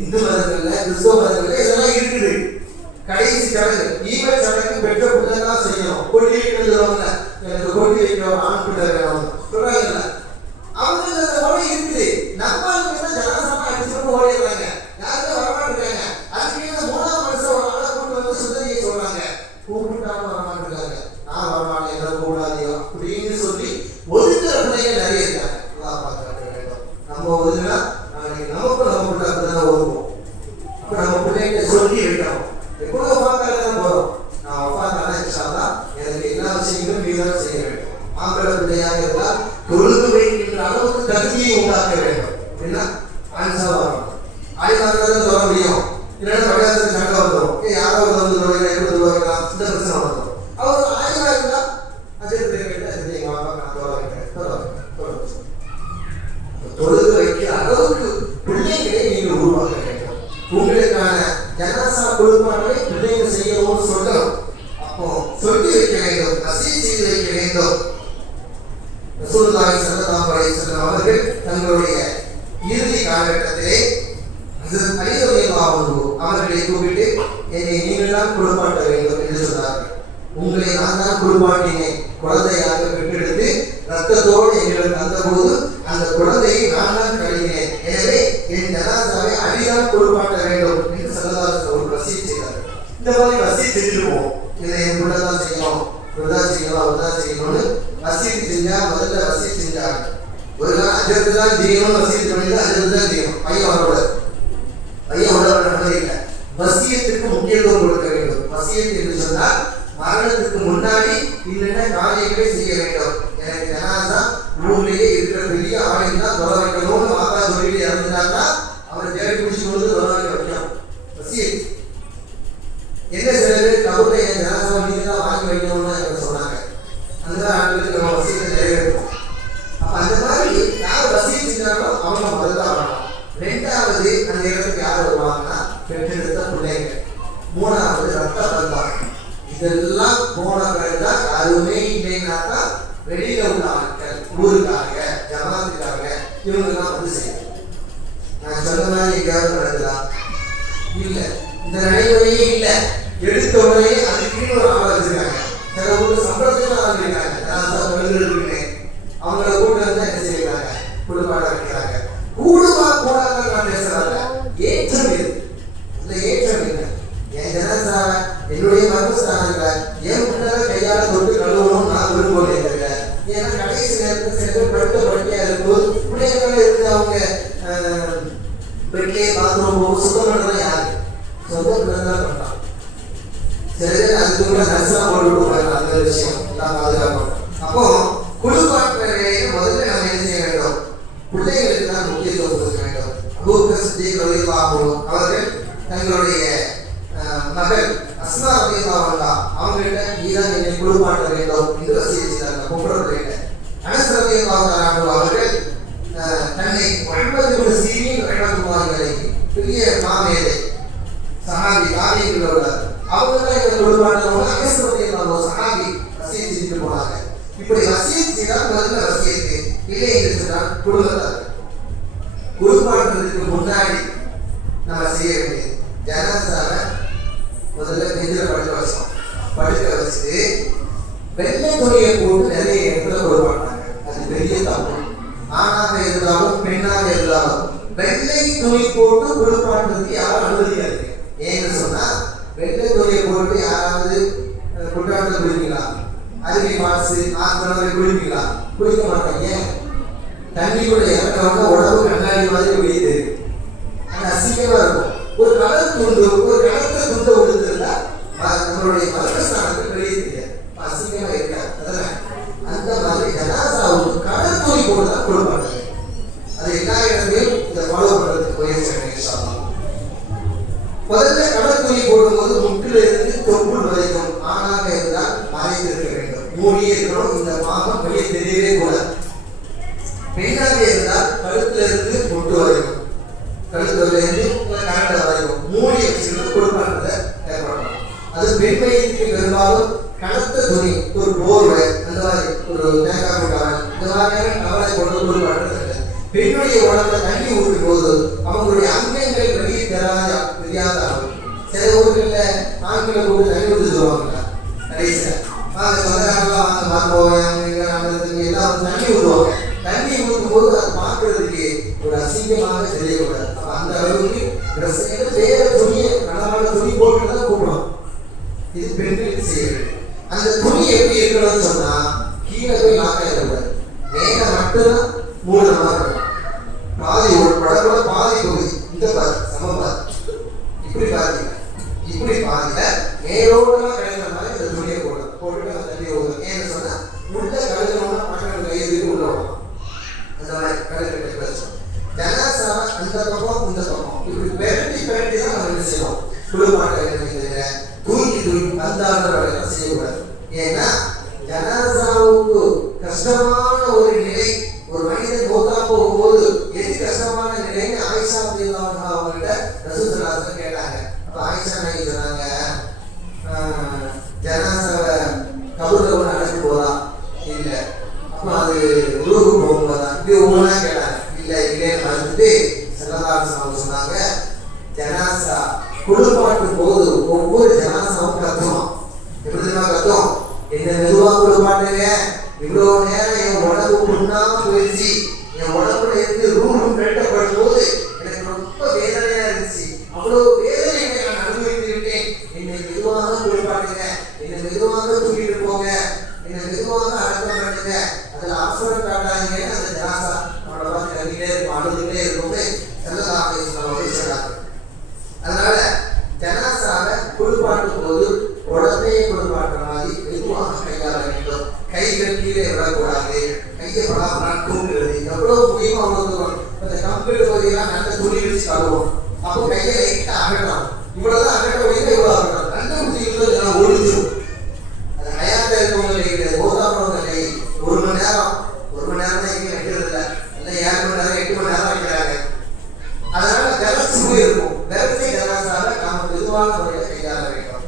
இந்து மதங்கள்ல கிறிஸ்துவ மதங்கள்ல இதெல்லாம் இருக்குது. கடைசி சடங்கு ஈவ சடங்கு பெற்ற பிள்ளை தான் செய்யணும். கொட்டி வைக்கிறவங்க எனக்கு கொட்டி வைக்கிற ஒரு ஆண் பிள்ளை வேணும் சொல்றாங்கல்ல, அவங்க இருக்குது. நம்ம ஜனசமா அடிச்சுட்டு ஓடிடுறாங்க, யாருமே வரமாட்டாங்க. அதுக்கு 3ஆம் வருஷம் ஒரு ஆளை கூட்டு வந்து சுத்தரியை சொல்றாங்க, கூப்பிட்டாலும் வரமாட்டாங்க. நான் வரமாட்டேன், எல்லாம் கூடாதியோ அப்படின்னு சொல்லி ஒதுக்குற பிள்ளைங்க நிறைய இருக்காங்க. பார்க்க வேண்டும். நம்ம ஒதுக்குனா நாளைக்கு நமக்கு நம்ம பிள்ளை அப்படிதான் ஒதுக்குவோம். அப்ப நம்ம பிள்ளைங்க சொல்லி வைக்கணும். எப்போ பார்த்தாலும் போறோம், நான் பார்த்தாலும் எனக்கு எல்லா விஷயங்களும் நீதான் செய்ய வேண்டும். ஆம்பளை பிள்ளையாக இருந்தால் தொழுது வைக்கின்ற அளவுக்கு தகுதியை உண்டாக்க வேண்டும். அப்படின்னா ஆன்சா வரணும். ஆய்வாளர்கள் சொல்ல முடியும். இல்லைன்னா பழையாசத்துக்கு சண்டை வந்துடும். யாரோ வந்து தொழில் எப்படி தொழுவாங்களா இந்த பிரச்சனை வந்துடும். அவர் ஆய்வா இருந்தா அஜயத்தை கேட்டு எங்க அப்பா நான் தொலை வைக்கிறேன். தொழுது வைக்கிற அளவுக்கு பிள்ளைகளை நீங்கள் உருவாக்க வேண்டும். உங்களுக்கான ஜனாசா குழுப்பானவை பிள்ளைங்க செய்யணும்னு சொல்லணும். அப்போ சொல்லி வைக்க வேண்டும், வசதி செய்து வைக்க வேண்டும். ரசூலுல்லாஹி ஸல்லல்லாஹு அலைஹி வஸல்லம் அவர்கள் தங்களுடைய இறுதி காலகட்டத்திலே ஹஜ்ரத் அலி ரலியல்லாஹு அன்ஹு அவர்களை கூப்பிட்டு என்னை நீங்கள் தான் குளிப்பாட்ட வேண்டும் என்று சொன்னார்கள். உங்களை நான் தான் குளிப்பாட்டினேன். குழந்தையாக பெற்றெடுத்து ரத்தத்தோடு எங்களுக்கு தந்தபோது அந்த குழந்தையை நான் தான் கழுவினேன். எனவே என் ஜனாசாவை அலிதான் குளிப்பாட்ட வேண்டும் என்று ஸல்லல்லாஹு ஒரு வசிய செய்தார். இந்த மாதிரி வசிய செஞ்சிருப்போம். இதை என் பிள்ளை தான் செய்யணும், இப்படிதான் செய்யணும், அப்படிதான் செய்யணும்னு வசீது செஞ்சா முதல்ல வசீது செஞ்சாங்க. ஒரு நாள் அஜத்து தான் செய்யணும், வசீது பண்ணிட்டு அஜத்து தான் செய்யணும். பையன் வரக்கூடாது. பையன் உள்ள இல்லை. வசியத்துக்கு முக்கியத்துவம் கொடுக்க வேண்டும். வசியத்து என்று சொன்னால் மரணத்துக்கு முன்னாடி இன்னென்ன காரியங்களை செய்ய வேண்டும். எனக்கு ஜனாசா ஊர்லேயே இருக்கிற பெரிய ஆணையம் தான் தொலை வைக்கணும்னு மாதா சொல்லிட்டு இறந்துட்டாங்கன்னா அவரை தேடி பிடிச்சி கொண்டு தொலை வைக்க வைக்கணும். வசியத்து என்ன சில பேர் கவுரை என் ஜனாசா நீங்க தான் வாங்கி வைக்கணும்னு சொன்னாங்க. அந்த ஆட்களுக்கு நம்ம வசியத்தை நிறைவேற்றோம். அப்ப அந்த மாதிரி யார் வசியம் செஞ்சாங்களோ அவங்க முதல்ல வரணும். 2வது அந்த இடத்துக்கு யார் வருவாங்கன்னா பெற்றெடுத்த பிள்ளைங்க. 3வது ரத்த பந்தம். இதெல்லாம் போன பிறகு யாருமே இல்லைன்னா தான் வெளியில உள்ள ஆட்கள் ஊருக்காக ஜமாத்துக்காக இவங்கெல்லாம் வந்து செய்யணும். நான் சொன்ன மாதிரி எங்கேயாவது நடக்குதா? இல்ல. இந்த நடைமுறையே இல்ல. எடுத்த உடனே அதுக்குன்னு ஒரு ஆள் வச்சிருக்காங்க. சில ஊருக்கு சம்பளத்துக்கு ஆள் இருக்காங்க. அவங்கள கூட்டு வந்து என்ன செய்யறாங்க? குடும்பாட வைக்கிறாங்க. கூடுமா கூடாதான் நான் பேசுறாங்க. ஏற்றம் இது. இந்த ஏற்றம் இல்லை. என் ஜனசாவ என்னுடைய மர்மஸ்தானங்கள என் முன்னால கையால தொட்டு கழுவணும் நான் விரும்புகிறேன். ஏன்னா கடைசி நேரத்தில் சில பேர் படுத்த படுக்கையா இருக்கும்போது பிள்ளைங்கள இருந்து அவங்க பெட்லேயே பாத்ரூம் போகும் சுத்தம் பண்றதுலாம் யாரு? சொந்த பிள்ளைதான் பண்றான். சில பேர் அதுக்கு கூட நர்ஸா போட்டு விடுவாங்க. அந்த விஷயம் நான் பாதுகாக்கணும். அப்போ குடுப்பாற்ற வேலையை முதல்ல நம்ம என்ன செய்ய வேண்டும்? பிள்ளைகளுக்கு தான் முக்கியத்துவம் கொடுக்க வேண்டும். அபூபக்கர் சித்திக் ரலியல்லாஹு அன்ஹு அவர்கள் தங்களுடைய மகள் அஸ்மா ரலியல்லாஹு அன்ஹா அவங்ககிட்ட நீதான் என்னை குடுப்பாற்ற வேண்டும் என்று வசியத் செய்தார்கள். பொம்பளை அனஸ் ரலியல்லாஹு அன்ஹு அவர்கள் தன்னை முஹம்மது இப்னு சீரீன் ரஹ்மத்துல்லாஹி அலைஹி பெரிய மாமேதை சஹாபி தாபிஈன்கள் உள்ளார். அவங்க தான் இந்த குடுப்பாற்றவங்க அனஸ் ரலியல்லாஹு அன்ஹு சஹாபி வசியத் செய்து போனாங்க. இப்படி வசியத் செய்தால் முதல்ல வசியத்து இல்லை என்று சொன்னால் குடும்பத்தார் குடுப்பாற்றதுக்கு முன்னாடி நம்ம செய்ய வேண்டியது ஜனாசாவை முதல்ல நெஞ்சில படுக்க வச்சுட்டு வெள்ளை துணியை போட்டு நிறைய இடத்துல கொடுப்பாட்டாங்க. அது பெரிய தப்பு. ஆணாக இருந்தாலும் பெண்ணாக இருந்தாலும் வெள்ளை துணி போட்டு குளிப்பாட்டுறதுக்கு யாரும் அனுமதியா இருக்கு. ஏன்னு சொன்னா வெள்ளை துணியை போட்டு யாராவது குற்றாலத்தில் குளிப்பீங்களா? அருவி மாசு ஆத்திரங்களை குளிப்பீங்களா? குளிக்க மாட்டாங்க. தண்ணி கூட இறக்கவங்க உடம்பு கண்ணாடி மாதிரி வெளியே தெரியும். அது அசிங்கமா இருக்கும். ஒரு கலர் துண்டு ஒரு கலத்த துண்டை விழுந்திருந்தா நம்மளுடைய மர்மஸ்தானத்துக்கு வெளியே தெரியாது. அசிங்கமா இருக்காது. அதெல்லாம் அந்த மாதிரி ஜனாசாவுக்கு கலர் துணி போட்டு தான் கொடுப்பாங்க. அது எல்லா இடத்துலையும் இதை ஃபாலோ பண்றதுக்கு முயற்சி பண்ணி முதல்ல கலர் துணி போடும்போது முட்டில இருந்து தொப்புள் வரைக்கும் ஆணாக இருந்தால் மறைந்திருக்க வேண்டும். மூடியே இருக்கணும். இந்த பாகம் வெளியே தெரியவே கூடாது. பெண்ணாக இருந்தால் கழுத்துல இருந்து முட்டு வரைக்கும் கழுத்துல இருந்து கரண்ட வரைக்கும் மூடி வச்சுக்கிட்டு கொடுப்பான்றத ஏற்படணும். அது பெண்மைக்கு பெரும்பாலும் கனத்த துணி ஒரு போர்வை அந்த மாதிரி ஒரு தேங்காய் போட்டாங்க இந்த மாதிரியான கவலை கொண்டு கொடுப்பான்றது. பெண்ணுடைய உடம்புல தண்ணி ஊற்றும் போது அவங்களுடைய அங்கங்கள் வெளியே தெரியாத ஆகும். சில ஊர்களில் ஆண்களை போட்டு தண்ணி ஊற்றி சொல்லுவாங்க. கடைசியில் வாங்க சொந்தக்காரங்களாம் வாங்க மாறுபோவேன் எல்லாம் தண்ணி ஊற்றுவாங்க. தண்ணி ஊற்றும் போது அதை பார்க்கறதுக்கு ஒரு அசிங்கமாக தெரியக்கூடாது. அந்த அளவுக்கு வேற துணியை நல்ல துணி போட்டு தான் கூப்பிடும். இது பெண்களுக்கு செய்ய வேண்டும். அந்த துணி எப்படி இருக்கணும்னு சொன்னா கீழே போய் லாக்காக இருக்கக்கூடாது. மேல மட்டும்தான் மூலமாக இருக்கணும். பாதி ஒரு படத்தோட பாதி பகுதி இந்த பாதி சம பாதி இப்படி பாதி இப்படி பாதியில மேலோடலாம் கிடைக்கிற மாதிரி இந்த துணியை போட்டுட்டு அந்த தண்ணி ஊற்றணும். ஏன்னு சொன்னா உள்ள கழுகணும்னா பக்கம் கைது உள்ள விடணும். அந்த மாதிரி கழுகு பேசும். ஜனாசாவை அந்த பக்கம் இந்த பக்கம் இப்படி பெரட்டி தான் நம்ம என்ன செய்வோம்? குளிப்பாட்ட தூக்கி பந்தாடுற வேலை செய்யக்கூடாது. ஏன்னா ஜனாசாவுக்கு கஷ்டமான ஒரு நிலை ஒரு மனிதன் மௌத்தா போகும்போது எது கஷ்டமான நிலைன்னு ஆயிஷா அவங்கள்ட்ட ரசூல் ஸல்லல்லாஹு அலைஹி வஸல்லம் கேட்டாங்க. அப்ப ஆயிஷா நாயகி சொன்னாங்க, ஜனாசாவை கபூர்ல கொண்டு அழைச்சு போதா? இல்ல. அப்ப அது ரூஹு போகும்போதா? இப்படி ஒவ்வொன்றா கேட்டாங்க. இல்லைன்னு மறுத்துட்டு ஸல்லல்லாஹு அலைஹி வஸல்லம் சொன்னாங்க, ஜனாசா குளிப்பாட்டும் போது ஒவ்வொரு ஜனாசாவும் கத்துமா. எப்படி கத்தும்? என்ன மெதுவா குளிப்பாட்டுங்க. இவ்வளவு நேரம் என் உடம்பு புண்ணாம போயிடுச்சு. என் உடம்புல இருந்து ரூஹும் கட்டப்படும் போது எனக்கு ரொம்ப வேதனையா இருந்துச்சு. அவ்வளவு வேதனை நான் அனுபவித்து விட்டேன். என்னை மெதுவாக குளிப்பாட்டுங்க. என்னை மெதுவாக தூக்கிட்டு போங்க. என்னை மெதுவாக அடக்கம் பண்ணுங்க. அதுல அவசரம் காட்டாதீங்கன்னு அந்த ஜனாசா நம்மளை பார்த்து கட்டிட்டே இருக்கும், அழுதுகிட்டே இருக்கும். ஸல்லல்லாஹு அலைஹி வஸல்லம் சொன்னாங்க. அதனால ஜனாசாவை குளிப்பாட்டும் போது உடம்பையே குளிப்பாட்டுற மாதிரி மெதுவாக கையாள வேண்டும். கைகள் கீழே விடக்கூடாது. கையை படாமல் தூங்குறது எவ்வளவு முடியுமோ அவ்வளவு. அந்த கம்ப்யூட்டர் பகுதியெல்லாம் நல்ல துணி வச்சு கழுவோம். அப்போ கையை லைட்டா அகற்றலாம். இவ்வளவுதான் அகற்ற முடியுது, இவ்வளவு அகற்றலாம். ரெண்டு முடிச்சுக்கிறது ஒழிஞ்சிடும். அது ஹயாத்தா இருக்கவங்க கிடையாது. ஓதாமவங்க கை ஒரு மணி நேரம் தான் எங்கேயும் வைக்கிறது இல்லை. இல்லை 7 மணி நேரம் 8 மணி நேரம் வைக்கிறாங்க. அதனால விரச்சு இருக்கும். விரச்சை ஜனாசாவை நாம மெதுவான முறையில் கையாள வேண்டும்.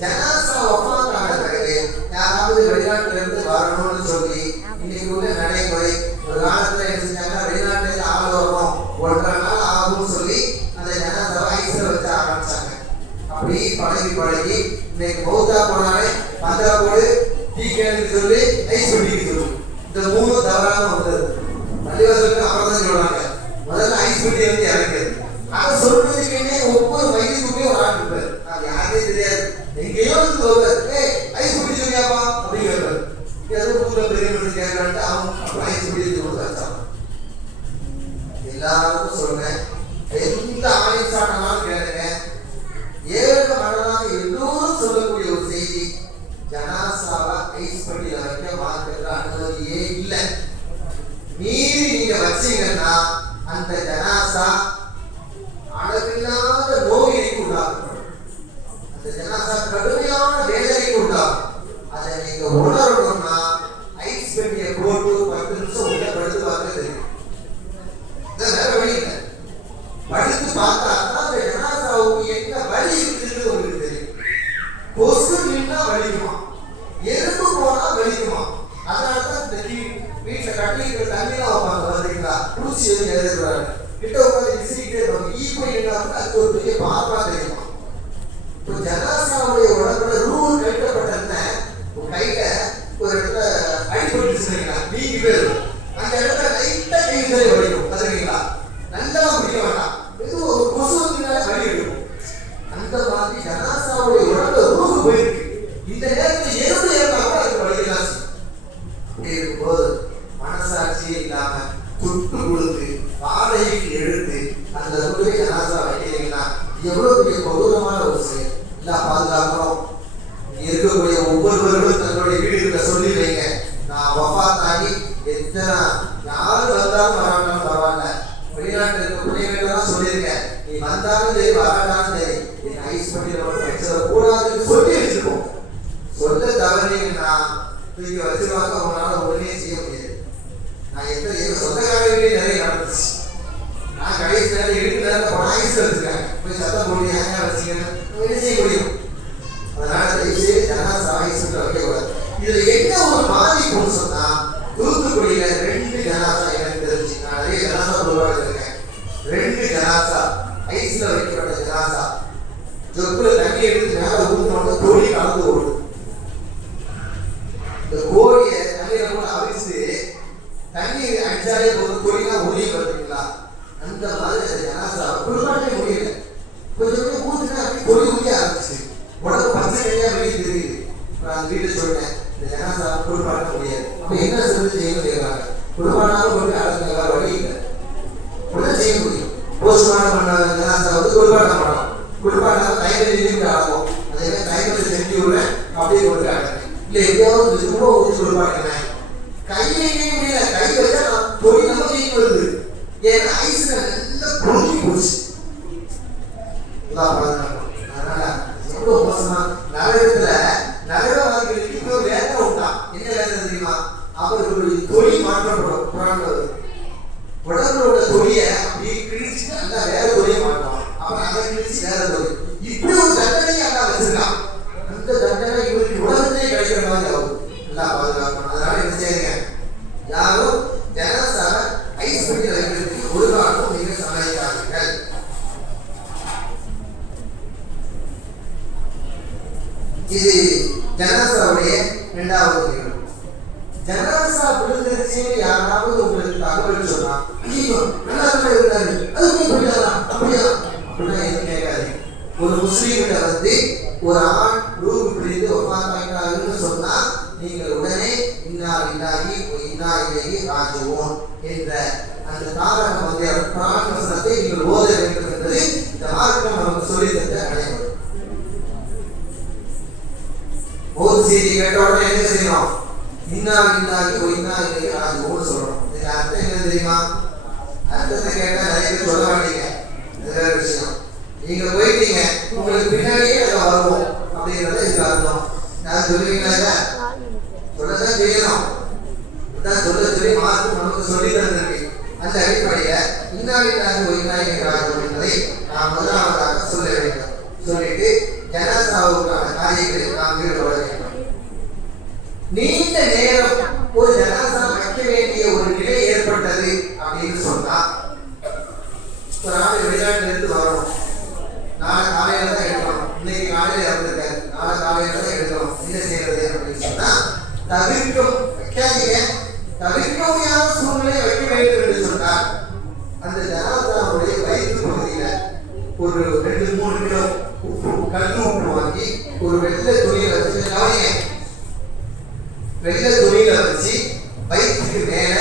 ஜனாசா ஒப்பாத்தான பிறகு யாராவது யாராவது வெளிநாட்டுல இருந்து வரணும்னு சொல்லி இன்னைக்கு உள்ள நடைமுறை ஒரு காலத்துல என்ன செஞ்சாங்கன்னா வெளிநாட்டுல இருந்து ஆள் வரணும் 1.5 நாள் ஆகும்னு சொல்லி அந்த ஜனாதாவை ஐஸ்ல வச்சு ஆரம்பிச்சாங்க. அப்படி பழகி இன்னைக்கு மௌத்தா போனாலே பந்தா போடு டீ கேன்னு சொல்லி ஐஸ் பண்ணிக்கு சொல்லு. இந்த 3 தவறாம வந்தது. பள்ளிவாசலுக்கு அப்புறம் தான் சொல்றாங்க முதல்ல ஐஸ் பண்ணி வந்து இறங்குது. அதை சொல்றதுக்குன்னே ஒவ்வொரு வயதுக்குமே ஒரு ஆள் இருப்பாரு. அது யாருமே தெரியாது, எங்கேயோ இருந்து வருவார். ஐஸ் பண்ணி சொல்லியாப்பா அப்படிங்கிறாரு. ஏதோ ஊர்ல பெரிய மனுஷன் கேட்கலான்ட்டு அவங்க அப்புறம் ஐஸ் பண்ணி கொடுத்து வச்சாங்க. எல்லாருக்கும் சொல்றேன், எந்த ஆயுள் சாட்டனாலும் கேளுங்க, ஏழு மடலாக எல்லோரும் சொல்லக்கூடிய ஒரு செய்தி, ஜனாசாவை ஐஸ் பட்டியல வைக்க மார்க்கெட்ல அனுமதியே இல்லை. மீறி நீங்க வச்சீங்கன்னா அந்த ஜனாசா அளவில்லாத நோய்க்கு உண்டாகும். அந்த ஜனாசா கடுமையான வேதனைக்கு உண்டாகும். அதை நீங்க உணரணும்னா ஐஸ் பெட்டியை போட்டு 10 நிமிஷம் உள்ள படுத்து பார்க்க தெரியும். வேற வழி இல்லை. படுத்து பார்த்தா அந்த ஜனாசாவுக்கு என்ன வழி இருக்குன்னு உங்களுக்கு தெரியும். கொசு நின்னா வலிக்குமா, எறும்பு போனா வலிக்குமா. அதனாலதான் இந்த வீட்டுல கட்டிக்கிற தண்ணிலாம் வைப்பாங்க பார்த்தீங்களா, பூச்சி எதுவும் எழுதுறாரு கிட்ட உட்காந்து விசிறிக்கிட்டே இருப்பாங்க. ஈக்குவல் என்ன அது ஒரு பெரிய பாப்பா தெரியுமா. இப்போ ஜனாசாவுடைய உடம்புல ரூல் கட்டப்பட்டதுன்னா கையில ஒரு இடத்துல அடிபட்டுச்சுங்களா நீங்க பேர் அந்த இடத்துல லைட்டா கை சரி வலிக்கும் பாத்தீங்களா. நல்லா பிடிக்க வேண்டாம், எதுவும் ஒரு கொசு வந்தீங்கன்னா வலி எடுக்கும். அந்த மாதிரி ஜனாசாவுடைய உடம்புல ரூல் போயிருக்கு. இந்த நேரத்தில் எறும்பு ஏற்பா கூட அதுக்கு வலிக்கலாம். இருக்கும்போது மனசாட்சியே இல்லாம துட்டு கொடுத்து வாடகைக்கு எடுத்து அந்த ரூபை ஜனாசா வைக்கிறீங்கன்னா எவ்வளவு பெரிய கொடூரமான ஒரு செயல். எல்லாம் பாதுகாக்கணும். இருக்கக்கூடிய ஒவ்வொருவர்களும் தங்களுடைய வீடுகளை சொல்லி வைங்க, நான் வஃபாத்தாகி எத்தனை யாரு வந்தாலும் வராட்டாலும் பரவாயில்ல, வெளிநாட்டில் இருக்க பிள்ளைகள்லாம் சொல்லியிருக்கேன், நீ வந்தாலும் சரி வராட்டாலும் சரி என் ஐஸ் பண்ணி வச்சிட கூடாதுன்னு சொல்லி வச்சிருக்கோம். சொல்ல தவறீங்கன்னா தூக்கி வச்சிருவாங்க, அவங்களால உடனே செய்ய முடியாது. நான் எங்க சொந்தக்காரர்களே நிறைய நடந்துச்சு. நான் கடைசி நேரம் எடுத்து நேரத்தை பணம் ஐஸ் வச்சிருக்கேன், போய் சத்தம் போட்டு ஏங்க வச்சுக்கணும் என்ன செய்ய முடியும். அதனால தயவுசெய்து ஜனாசா ஐஸ் வைக்கக்கூடாது. இதுல என்ன ஒரு பாதிப்புன்னு சொன்னா, தூத்துக்குடியில 2 ஜனாசா எனக்கு தெரிஞ்சு, நான் நிறைய ஜனாசா உருவாக்கி இருக்கேன். 2 ஜனாசா ஐஸ்ல வைக்கப்பட்ட ஜனாசா ஜொப்புல தண்ணி எடுத்து மேல ஊற்றினோட கோழி கலந்து ஓடும். இந்த கோழியை தண்ணியில கூட அவிச்சு தண்ணி அடிச்சாலே ஒரு கோழிலாம் ஒளியும் பார்த்தீங்களா. அந்த மாதிரி அந்த ஜனாசா குளிப்பாட்டே முடியல, கொஞ்சம் கொஞ்சம் ஊத்துனா அப்படி கோழி ஊற்றி ஆரம்பிச்சு உடம்பு பச்சை கையா வெளியே தெரியுது. நான் வீட்டை சொல்றேன், இந்த ஜனாசா குளிப்பாட்ட முடியாது. அப்ப என்ன சொல்லி செய்யணும் செய்யறாங்க, குளிப்பாட்டாலும் கொண்டு அடங்க வேற வழி இல்லை, உடனே செய்ய முடியும். போஸ்ட்மார்ட்டம் பண்ண ஜனாசா வந்து குளிப்பாட்ட மாட்டோம், குளிப்பாட்டாம கைகளை நிறுத்தி ஆகும். அதே மாதிரி கைகளை செஞ்சு விடுறேன் அப்படியே கொண்டு ஆடுறேன். இல்லை எப்படியாவது ரொம்ப ஊற்றி குளிப்பாட்டினேன், கையை முடியல, கை வச்சா பொறி நம்ம கைக்கு வருது. ஏன்னா ஐஸ்ல நல்லா பொங்கி போச்சு. அதனால எவ்வளவு மோசமா நரகத்துல நரகவாதிகளுக்கு இன்னொரு வேதனை உண்டா. என்ன வேதனை தெரியுமா, அவர்களுடைய தொழில் மாற்றப்படும். உடம்புல தொழிய அப்படி கிழிச்சு நல்லா வேற தொழிலை மாட்டோம், அவன் அதை கிழிச்சு வேற தொழில். இப்படி ஒரு தண்டனையை அல்லா வச்சிருக்கான். அந்த தண்டனை இவருக்கு உலகத்திலே கிடைக்கிற மாதிரி ஆகும். எல்லாம் பாதுகாக்கணும். அதனால என்ன செய்யுங்க, யாரும் ஜனாசாவை ஐஸ் பண்ணி வைக்கிறதுக்கு ஒரு நாளும் நீங்க சமாளிக்காதீர்கள். இது ஜனாசாவுடைய 2வது நிகழ்வு. ஜனாசா விழுந்துருச்சு யாராவது உங்களுக்கு தகவல் சொன்னா, நல்லா இருந்தாரு அதுக்கு போயிட்டாரா அப்படியா அப்படின்னா எதுவும் கேட்காது. ஒரு முஸ்லீம்கிட்ட வந்து ஒரு ஆண் ரூபு பிடித்து ஒப்பாத்தாங்கிறாருன்னு சொன்னா நீங்கள் உடனே இன்னா இல்லாஹி இன்னா இலைஹி ராஜிஊன் என்ற அந்த தாரக மந்திர குர்ஆன் வசனத்தை நீங்கள் ஓத வேண்டும் என்பது இந்த மார்க்கம் நமக்கு சொல்லி தந்த நடைமுறை. ஒரு செய்தி கேட்ட உடனே என்ன செய்யணும், இன்னா இல்லாஹி இன்னா இலைஹி ராஜிஊன் சொல்லணும். இதுக்கு அர்த்தம் என்ன தெரியுமா, அர்த்தத்தை கேட்டா நிறைய பேர் சொல்ல மாட்டீங்க, அது வேற விஷயம். நீங்க போயிட்டீங்க, உங்களுக்கு பின்னாடியே நாங்க வருவோம் அப்படிங்கறத இதுக்கு அர்த்தம். நான் சொல்லுவீங்களா, சொல்லதான் செய்யணும். அதான் சொல்ல சொல்லி மார்க்கம் நமக்கு சொல்லி தந்திருக்கு. அந்த அடிப்படையில இன்னாலில்லாஹி இன்னாலில்லாஹி ராஜிஊன் என்பதை நாம் முதலாவதாக சொல்ல வேண்டும். சொல்லிட்டு ஜனாசாவுக்கான காரியங்களை நாம் ஈடுபட வேண்டும். நீண்ட நேரம் ஒரு ஜனாசா வைக்க வேண்டிய ஒரு நிலை ஏற்பட்டது அப்படின்னு சொன்னா, ஒரு ஆள் வெளிநாட்டுல இருந்து வரணும், நாளை காலையில தான் எடுக்கணும், இன்னைக்கு காலையில இறந்துருக்காரு, நாளை காலையில தான் எடுக்கணும், என்ன செய்யறது அப்படின்னு சொன்னா தவிர்க்க முடியாத சூழ்நிலை வைக்க வேண்டும் என்று சொன்னார். அந்த ஜனாசாவுடைய வயிற்று பகுதியில ஒரு 2-3 கிலோ கல் உப்பு வாங்கி ஒரு வெள்ளை துணியில வச்சு, வெள்ளை துணியில வச்சு வயிற்றுக்கு மேல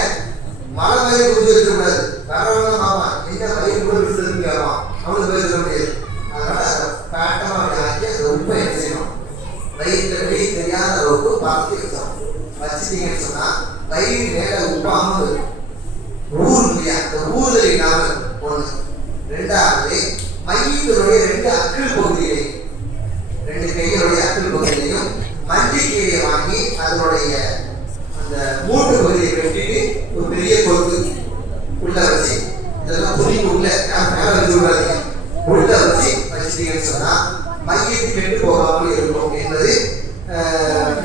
மழை மாதிரி குடிச்சு வைக்க கூடாது. வரவங்க மாமா என்ன வயிறு கூட விழுந்துருங்க, அவனுக்கு பேச முடியாது. அதனால அதை காட்டமா ஆக்கி அந்த உப்பை என்ன செய்யணும், வயிற்றுல வெளியே தெரியாத அளவுக்கு பார்த்து வச்சோம். வச்சுட்டீங்கன்னு சொன்னா வயிறு மேல உப்பாம ஊர் இல்லையா, அந்த ஊறுதல் இல்லாமல் ஒண்ணு. ரெண்டாவது, மையத்தினுடைய 2 அக்கிள் பகுதியிலையும் 2 கைகளுடைய அக்கிள் பகுதியிலையும் மண்டி கீரையை வாங்கி அதனுடைய அந்த மூட்டு பகுதியை வெட்டிட்டு ஒரு பெரிய கொத்து உள்ள வச்சு, இதெல்லாம் துணிக்கு உள்ள மேல வச்சு விடாதீங்க, உள்ள வச்சு வச்சுட்டீங்கன்னு சொன்னா மையத்து கெட்டு போகாமல் இருக்கும் என்பது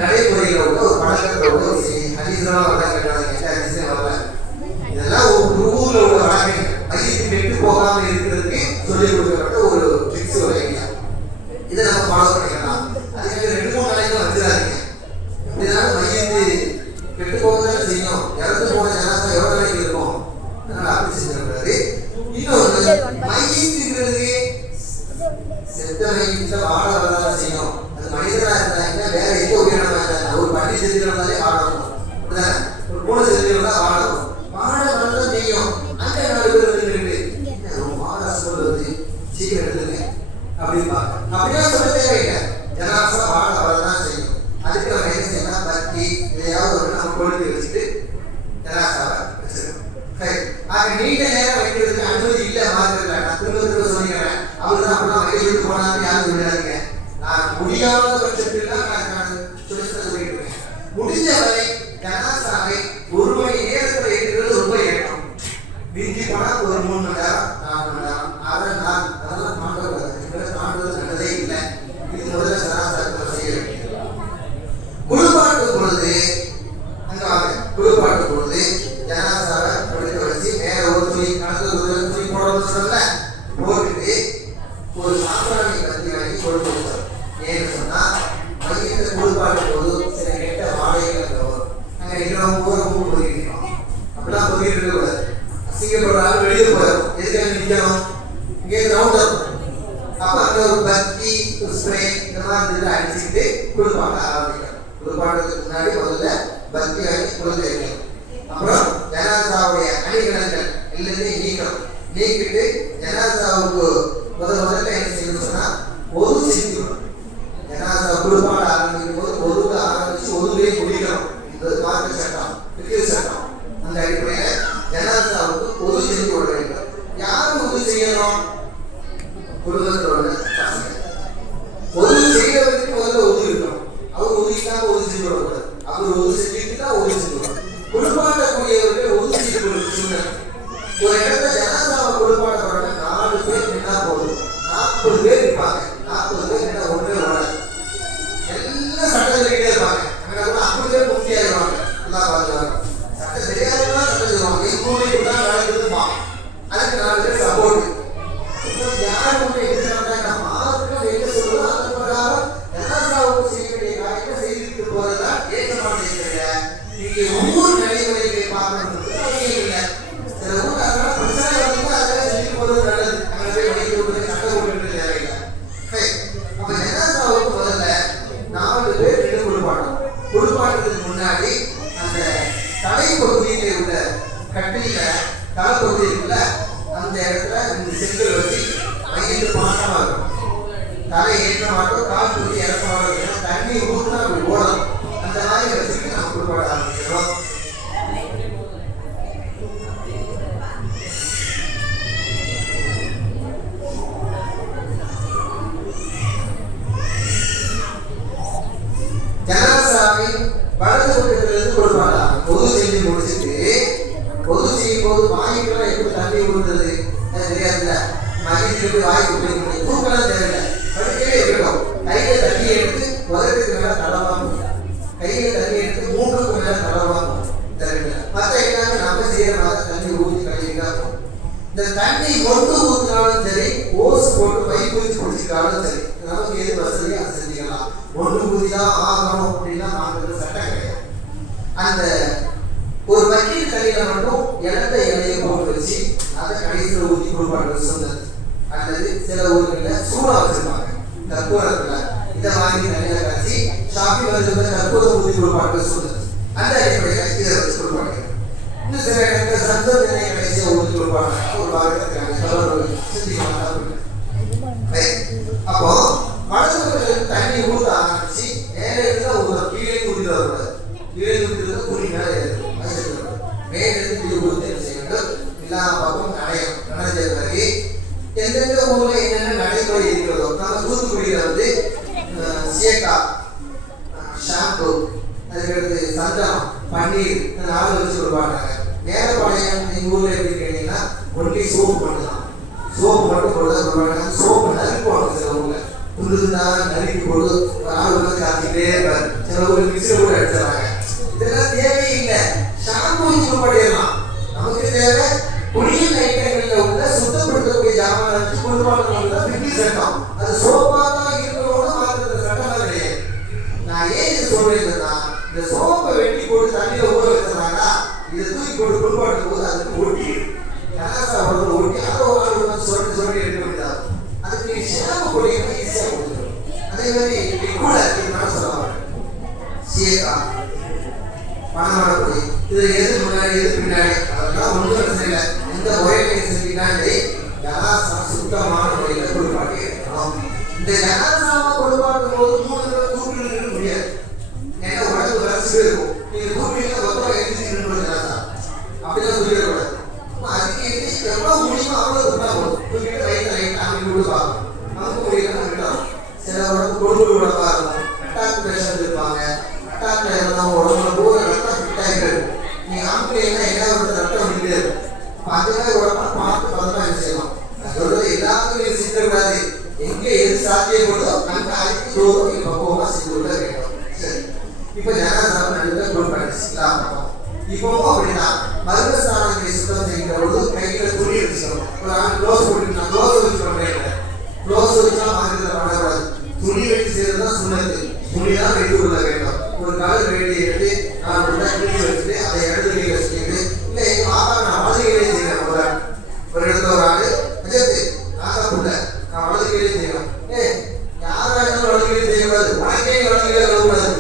நடைமுறையில் உள்ள ஒரு பழக்கத்தில் உள்ள ஒரு செய்தி. ஹதீஸ்லாம் வரலாம் கேட்டாங்க, எந்த ஹதீஸும் வரல. இதெல்லாம் ஒரு ஊர்ல உள்ள வழக்கங்கள், மையத்து கெட்டு போகாமல் இருக்கிறதுக்கு சொல்லிக் கொடுக்கப்பட்ட ஒரு ட்ரிக்ஸ், ஒரு ஐடியா. இதை நம்ம ஃபாலோ பண்ணிக்கலாம். அதுக்கு 2-3 நாளைக்கு வந்துடாதீங்க. இதனால மையத்து கெட்டு போகதான் செய்யும். இறந்து போன ஜனாசா எவ்வளவு நாளைக்கு இருக்கும், அதனால அப்படி செஞ்சிடக்கூடாது. இன்னொன்று, மையத்துங்கிறது செத்த மையத்துல வாழ வரதான் செய்யும். அது மனிதனா இருந்தாங்க, வேற எந்த உயிரினமா இருந்தாங்க, ஒரு பள்ளி செஞ்சிருந்தாலே வாழணும், அப்படிதானே? ஒரு பூனை செஞ்சிருந்தா வாழணும், வாழ வரதான் செய்யும். அந்த 4 பேர் வந்து வாழ சொல்றது சீக்கிரம் எடுத்துங்க அப்படின்பாங்க. அப்படியே சொல்ல தேவையில்லை, ஜனாசா வாழ வரதான் செய்யும். அதுக்கு நம்ம என்ன செய்யலாம், பத்தி இதையாவது ஒரு நம்ம கொழுந்து வச்சுட்டு ஜனாசாவை வச்சிருக்கோம். ஆக நீண்ட நேரம் வைக்கிறதுக்கு அனுமதி இல்லை மார்க்கெட்ல. நான் திரும்ப சொல்லிக்கிறேன், அவரு தான் அப்படிலாம் வயலுக்கு போனாலும் யாரும் விடாதீங்க. நான் முடியாத பட்சத்தில் தான் நான் சொல்லிட்டு இருக்கேன். முடிஞ்ச வரை ஜனாசாவை 1 மணி நேரத்தில் ஏற்றுறது ரொம்ப ஏற்றம். மிஞ்சி போனா ஒரு 3 மணி நேரம் 4 மணி நேரம் அதெல்லாம் தாண்டது நல்லதே இல்லை. இது முதல்ல ஜனாசாவை செய்ய வேண்டியது. குளிப்பாட்டும் பொழுது அங்க வாங்க, குளிப்பாட்டும் பொழுது ஜனாசாவை படுக்க வச்சு மேல ஒரு துணி கணக்கு துணி போடணும்னு சொல்லல, போட்டுட்டு ஒரு சாம்பிராணி கத்தி வாங்கி கொடுத்து. ஏன்னு சொன்னா மையத்தை குளிப்பாட்டும் போது சில கெட்ட வாடகைகள் வரும். நாங்க இருக்கிறவங்க ஊரை மூட்டு பொதுக்கிட்டோம், அப்படிலாம் பொதுக்கிட்டு இருக்கக்கூடாது. அசிங்கப்படுற ஆள் வெளியே போயிடும், எதுக்காக நிற்கணும், இங்கே ரவுண்ட் இருக்கும். அப்ப அங்க ஒரு பத்தி, ஒரு ஸ்ப்ரே இந்த மாதிரி அடிச்சுக்கிட்டு குளிப்பாட்ட ஆரம்பிக்கணும். குளிப்பாட்டத்துக்கு முன்னாடி முதல்ல பத்தி வாங்கி குளிர்ந்து வைக்கணும். அப்புறம் ஜனாசாவுடைய அணிகலன்கள் எல்லாத்தையும் நீக்கணும். நீக்கிட்டு ஜனாசாவுக்கு முதல்ல என்ன செய்யணும் சொன்னா ஒது செஞ்சுக்கணும். ஜனாசா குளிப்பாட ஆரம்பிக்கும் போது ஒதுல ஆரம்பிச்சு ஒதுலையும் முடிக்கணும் என்பது மார்க்க சட்டம், பிரிவு சட்டம். அந்த அடிப்படையில ஜனாசாவுக்கு ஒது செஞ்சு கொள்ள வேண்டும். யாரும் ஒது செய்யணும், குடும்பத்தில் உள்ள பசங்க. ஒது செய்யறதுக்கு முதல்ல ஒது இருக்கணும். அவர் ஒதுக்காம ஒது செஞ்சு விடக்கூடாது, அவர் ஒது செஞ்சுட்டு தான் ஒது செஞ்சுக்கணும். குளிப்பாட்டக்கூடியவர்கள் ஒது செய்து கொடுத்து ஒரு இடத்துல ஜனாசாவை குளிப்பாட போறாங்க, 4 பேர் நின்னா போதும், 40 பேர் இருப்பாங்க. 40 பேர் நின்னா ஒன்றே ஓடாது, எல்லாம் சட்டம் சொல்லிக்கிட்டே இருப்பாங்க. அங்கே கூட 50 பேர் முக்கியாயிருவாங்க. எல்லாம் பாதுகாப்பு சட்டம் தெரியாதவங்க சட்டம் சொல்லுவாங்க, கூலிக்கு தான் நடக்குதுமா, அதுக்கு 4 பேர் சப்போர்ட். யார் ஒன்று எதிர்த்தாங்க மார்க்கம் என்ன சொல்லுதோ அதன் பிரகாரம் ஜனாசாவுக்கு செய்ய வேண்டிய காரியத்தை செய்துட்டு போறதா ஏற்றமான செய்யல. நீங்க ஒவ்வொரு நடைமுறைகளை பார்க்கணும் அவசியம் இல்லை. சில ஊர் அதெல்லாம் பிரச்சனை வந்து அதெல்லாம் செஞ்சு போறது நல்லது. அங்கே போய் வடிக்க விட்டு சட்டை விட்டு தேவையில்லை. அப்ப ஜனாசாவுக்கு முதல்ல 4 பேர் நின்று குளிப்பாட்டும். குளிப்பாட்டத்துக்கு முன்னாடி அந்த தலைப்பகுதியில உள்ள கட்டில தலைப்பகுதி இருக்குல்ல, அந்த இடத்துல 2 செங்கல் வச்சு மையத்து மாற்றமா இருக்கும். தலை ஏற்ற மாட்டோம், கால் பகுதி இறக்கமாக இருக்கும். தண்ணி ஊற்றுனா அப்படி ஓடும். அந்த மாதிரி வச்சுக்கிட்டு நம்ம குளிப்பாட ஆரம்பிக்கிறோம். ஜனாசாவை வலது பக்கத்திலிருந்து கொடுப்பாங்க. பொது செஞ்சு முடிச்சுட்டு பொது செய்யும் போது வாய்க்கெல்லாம் எப்படி தண்ணி விழுந்தது தெரியாதுல்ல. மகிழ்ச்சிக்கு வாய்க்கு பிடிக்கணும், தூக்கலாம் தேவையில்லை, படுக்கையே இருக்கட்டும். கையில தண்ணி எடுத்து உதறதுக்கு மேல தளவாம கையில தண்ணி எடுத்து இந்த தண்ணி மொண்டு ஊற்றினாலும் சரி, ஓஸ் போட்டு பைப் ஊற்றி குடிச்சிட்டாலும் சரி, நமக்கு எது வசதியோ அதை செஞ்சுக்கலாம். மொண்டு ஊற்றி தான் ஆகணும் அப்படின்னா மாற்றது சட்டம் கிடையாது. அந்த ஒரு பக்கெட் தண்ணியில மட்டும் இழந்த இலையை போட்டு வச்சு அதை கடைசியில் ஊற்றி குளிப்பாடுறது சொன்னது. அல்லது சில ஊர்களில் சூடா வச்சிருப்பாங்க கற்பூரத்துல, இதை வாங்கி தண்ணியில காய்ச்சி ஷாப்பி வந்து கற்பூரம் ஊற்றி குளிப்பாடுறது சொன்னது. அந்த அடிப்படையில் இதை வச்சு குளிப்பாடுங்க. இன்னும் சில இடத்துல சந்தோஷ எண்ணெய் கடைசியாக ஊற்றி குளிப்பாங்க. ஒரு வாரத்துக்கு செஞ்சுக்கலாம். அப்போ மனசுக்கு தண்ணி ஊற்ற ஆரம்பிச்சு மேலே இருந்தால் ஊற்றணும், கீழே ஊற்றி வரக்கூடாது. கீழே ஊற்றுறது குடி மேலே மேலே இருந்து ஊற்றி என்ன செய்ய வேண்டும், எல்லா பக்கமும் நனைஞ்ச பிறகு எந்தெந்த ஊர்ல என்னென்ன நடைமுறை இருக்கிறதோ, நம்ம தூத்துக்குடியில வந்து சேக்கா, ஷாம்பு, அதுக்கடுத்து சந்தனம், பன்னீர், இந்த 4 வச்சு கொடுப்பாங்க. மேலப்பாளையம் எங்கள் ஊர்ல எப்படி கேட்டீங்கன்னா ஒன்லி சோப்பு மட்டும்தான். சோப்பு மட்டும் போட்டு சோப்பு நறுக்குவாங்க. சில ஊர்ல புல்லுன்னா நறுக்கி போட்டு ஆள் வந்து காத்திக்கிட்டே இருப்பாரு. சில ஊர்ல மிக்சியில் கூட அடிச்சிடறாங்க. இதெல்லாம் தேவையில்லை. ஷாம்பு வச்சு குளிப்பாட்டிடலாம். நமக்கு தேவை குடிநீர் ஐட்டங்களில் உள்ள சுத்தப்படுத்தக்கூடிய ஜாமான் வச்சு குளிப்பாட்டு சட்டம். அது சோப்பா தான் இருக்கணும்னு மாற்ற சட்டம் கிடையாது. நான் ஏன் இது சொல்றேன்னா, இந்த சோப்பை வெட்டி போட்டு தண்ணியில ஊற வச்சாங்கன்னா இதை தூக்கி போட்டு குளிப்பாட்டும் போது அதுக்கு ஒட்டி ஒட்டி அதை சொல்லி எடுக்க முடியாது. அதுக்கு ஷாம்பு பொடியை ஈஸியாக கொடுத்துரும். அதே மாதிரி கூட சொல்லுவாங்க சீக்கா, பணமான பொடி, இது எது முன்னாடி எது பின்னாடி அதெல்லாம் ஒன்றும் பிரச்சனை இல்லை. எந்த முறையை செஞ்சுக்கிட்டாலே ஜனாசாவை சுத்தமான முறையில் குளிப்பாட்டி எடுக்கணும். இந்த ஜனாசாவை குளிப்பாட்டும் போது 3 தடவை தூக்கிட்டு நிற்க முடியாது. ஏன்னா உடம்பு வளர்ச்சி இருக்கும். நீங்கள் தூக்கிட்டு மொத்தம் எழுதிட்டு ஜனாசா அப்படிலாம் சொல்லிடக்கூடாது. அதுக்கு எழுதி எவ்வளோ முடியுமோ அவ்வளோ இருந்தா போதும். தூக்கிட்டு லைட் அப்படி கொடுப்பாங்க. நமக்கு முடியலன்னா விட்டாங்க. சில உடம்பு கொழுப்பு உடம்பா இருக்கும், அட்டாக் பேஷண்ட் இருப்பாங்க. அட்டாக்ல இருந்தால் உடம்புல போகிற ரத்தம் ஃபிட்டாகிட்டு இருக்கும். நீங்கள் ஆம்பளைன்னா எல்லாரும் ரத்தம் வந்துட்டே இருக்கும். அதுக்காக உடம்பு பார்த்து பதமாக செய்யலாம். நான் சொல்றது எல்லாத்துக்கும் செஞ்சிடக்கூடாது. எங்கே எது சாத்தியப்படுதோ அந்த அழைப்பு தோறும் பக்குவமாக செஞ்சு கொள்ள வேண்டும். சரி, இப்போ ஜனாசாவை நல்ல குளிப்பாட்டிச்சுலாம். இப்பவும் அப்படிதான் மர்மஸ்தானங்களை சுத்தம் செய்கிற பொழுது கையில துணி வச்சுக்கணும். ஒரு ஆள் க்ளோஸ் போட்டு க்ளோஸ் வச்சு பண்ணுறேன். க்ளோஸ் வச்சா மார்க்கெட்டில் பண்ணக்கூடாது. துணி வச்சு செய்யறதுதான் சொன்னது. துணி தான் வைத்து கொள்ள வேண்டும். ஒரு கலர் வேண்டி எடுத்து நான் கிழிச்சு வச்சுட்டு அதை இடத்துல வச்சுக்கிட்டு இல்லை எங்கள் மாதா நான் வலதுகையிலே செய்யறேன். ஒரு இடத்துல ஒரு ஆள் அஜத்து நான் புள்ள நான் வலதுகையிலே செய்யணும். யாராலும் வலதுகையிலே செய்யக்கூடாது. உனக்கே வலதுகையில வரக்கூடாது.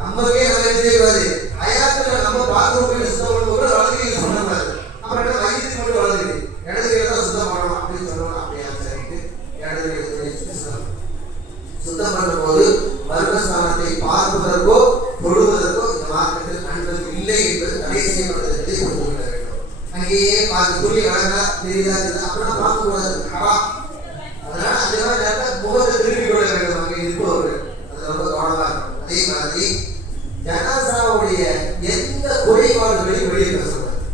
நம்மளுக்கே நம்ம செய்யக்கூடாது. அயாத்துல நம்ம பாத்ரூம் போய் சுத்தம் பண்ணும்போது வலதுகையில் சொல்லக்கூடாது. அப்புறம் என்ன வயிற்றுக்கு மட்டும் வலதுகை இடதுகையில தான் சுத்தம் பண்ணணும் அப்படின்னு சொல்லணும். அப்படியா சரிட்டு இடதுகையில சுத்தம் பண்ணும்போது மர்மஸ்தானத்தை பார்ப்பதற்கோ தொழுவதற்கோ இந்த மார்க்கத்தில் அனுமதி இல்லை என்பது தடை செய்யப்பட்டதை கொண்டு கொள்ள வேண்டும். அங்கேயே பார்த்து துணி வழங்கா தெரியுதா அப்படின்னா பார்க்கக்கூடாது. அதனால அந்த மாதிரி நேரத்தில் முகத்தை திருப்பி கொள்ள வேண்டும். அங்கே இருப்பவர்கள் அது ரொம்ப கவனமாக இருக்கும். அதே மாதிரி ஜனாசாவுடைய எந்த குறைபாடுகளையும் வெளியே பேசக்கூடாது.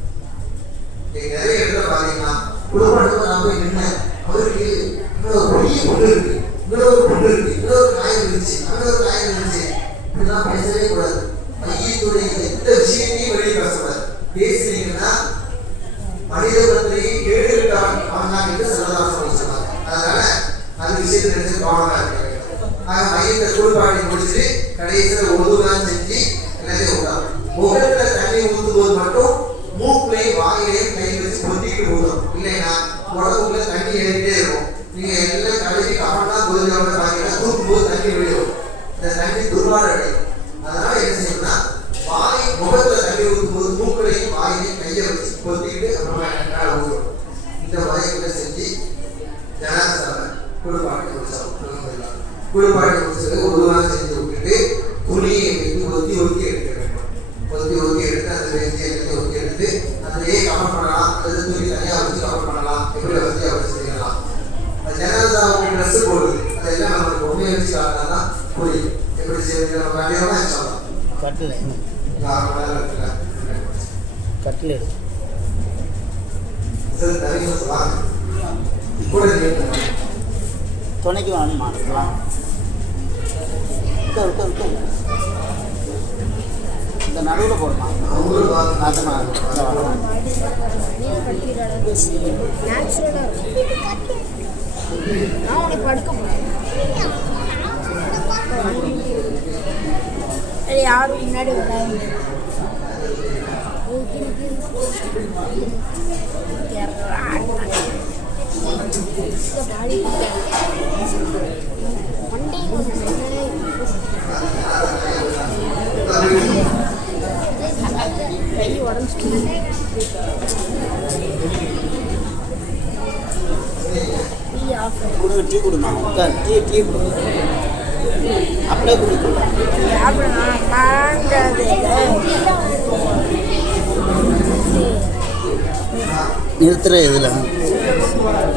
நிறைய இடத்துல பார்த்தீங்கன்னா குடும்பத்தில் நான் போய் நின்ன அவருக்கு இன்னொரு பெரிய பொண்ணு இருக்கு, இன்னொரு பொண்ணு இருக்கு, இன்னொரு காயம் இருந்துச்சு, இன்னொரு காயம் இருந்துச்சு, இப்படிலாம் பேசவே கூடாது. மையத்துடைய எந்த விஷயத்தையும் வெளியே பேசக்கூடாது. பேசினீங்கன்னா மனித குலத்திலேயே கேடு விட்டான் அவன் என்று சொல்லலாம் சொன்னாங்க. அதனால அந்த விஷயத்தை நினைச்சு கவனமாக இருக்க வேண்டும். ஆக மையத்தை குளிப்பாட்டி முடிச்சுட்டு கடைசியில் ஒதுதான் செஞ்சு எல்லாத்தையும் விட்டாங்க. முகத்துல தண்ணி ஊற்றும் போது மட்டும் மூக்குலையும் வாயிலையும் கை வச்சு பொத்திக்கிட்டு ஊற்றணும். இல்லைன்னா உடம்புக்குள்ள தண்ணி ஏறிட்டே இருக்கும். நீங்க எல்லாம் கழுவி கவனா கோதுமை வாங்கினா தூக்கும் போது தண்ணி விழும். இந்த தண்ணி துர்வாரம் அடையும். அதனால என்ன செய்யணும்னா வாய் முகத்துல தண்ணி ஊற்றும் போது மூக்குலையும் வாயிலையும் கையை வச்சு பொத்திக்கிட்டு அப்புறமா ஊற்றணும். இந்த முறைகளை செஞ்சு ஜனாசாவை குளிப்பாட்டி முடிச்சோம். குளிப்பாட்டி முடிச்சது ஒருவாரம் செஞ்சு விட்டுட்டு துணியை வைத்து ஒத்தி ஒத்தி எடுக்க வேண்டும். ஒத்தி ஒத்தி எடுத்து அந்த வேலையை ஒத்தி எடுத்து அதிலேயே கவர் பண்ணலாம். அல்லது துணி தனியாக வச்சு கவர் பண்ணலாம். எப்படி வசதியாக வச்சு செய்யலாம். ஜனாசாவுக்கு ட்ரெஸ்ஸு போடுது அதெல்லாம் நம்மளுக்கு உண்மையை வச்சு காட்டினா புரியும். எப்படி செய்வது நம்ம கண்டிப்பாக சொல்லலாம். கட்டில் கட்டில் சரி தனியாக சொல்லுவாங்க கூட துணைக்கு வேணுமா நடுவில் போடுமா நாத்தமாக யாரும் முன்னாடி விடாது கை உடஞ்சிட்டு கொடுங்க டீ கொடுமா டீ கொடுங்க அப்படியே கொடுங்க நிறுத்துற இதில்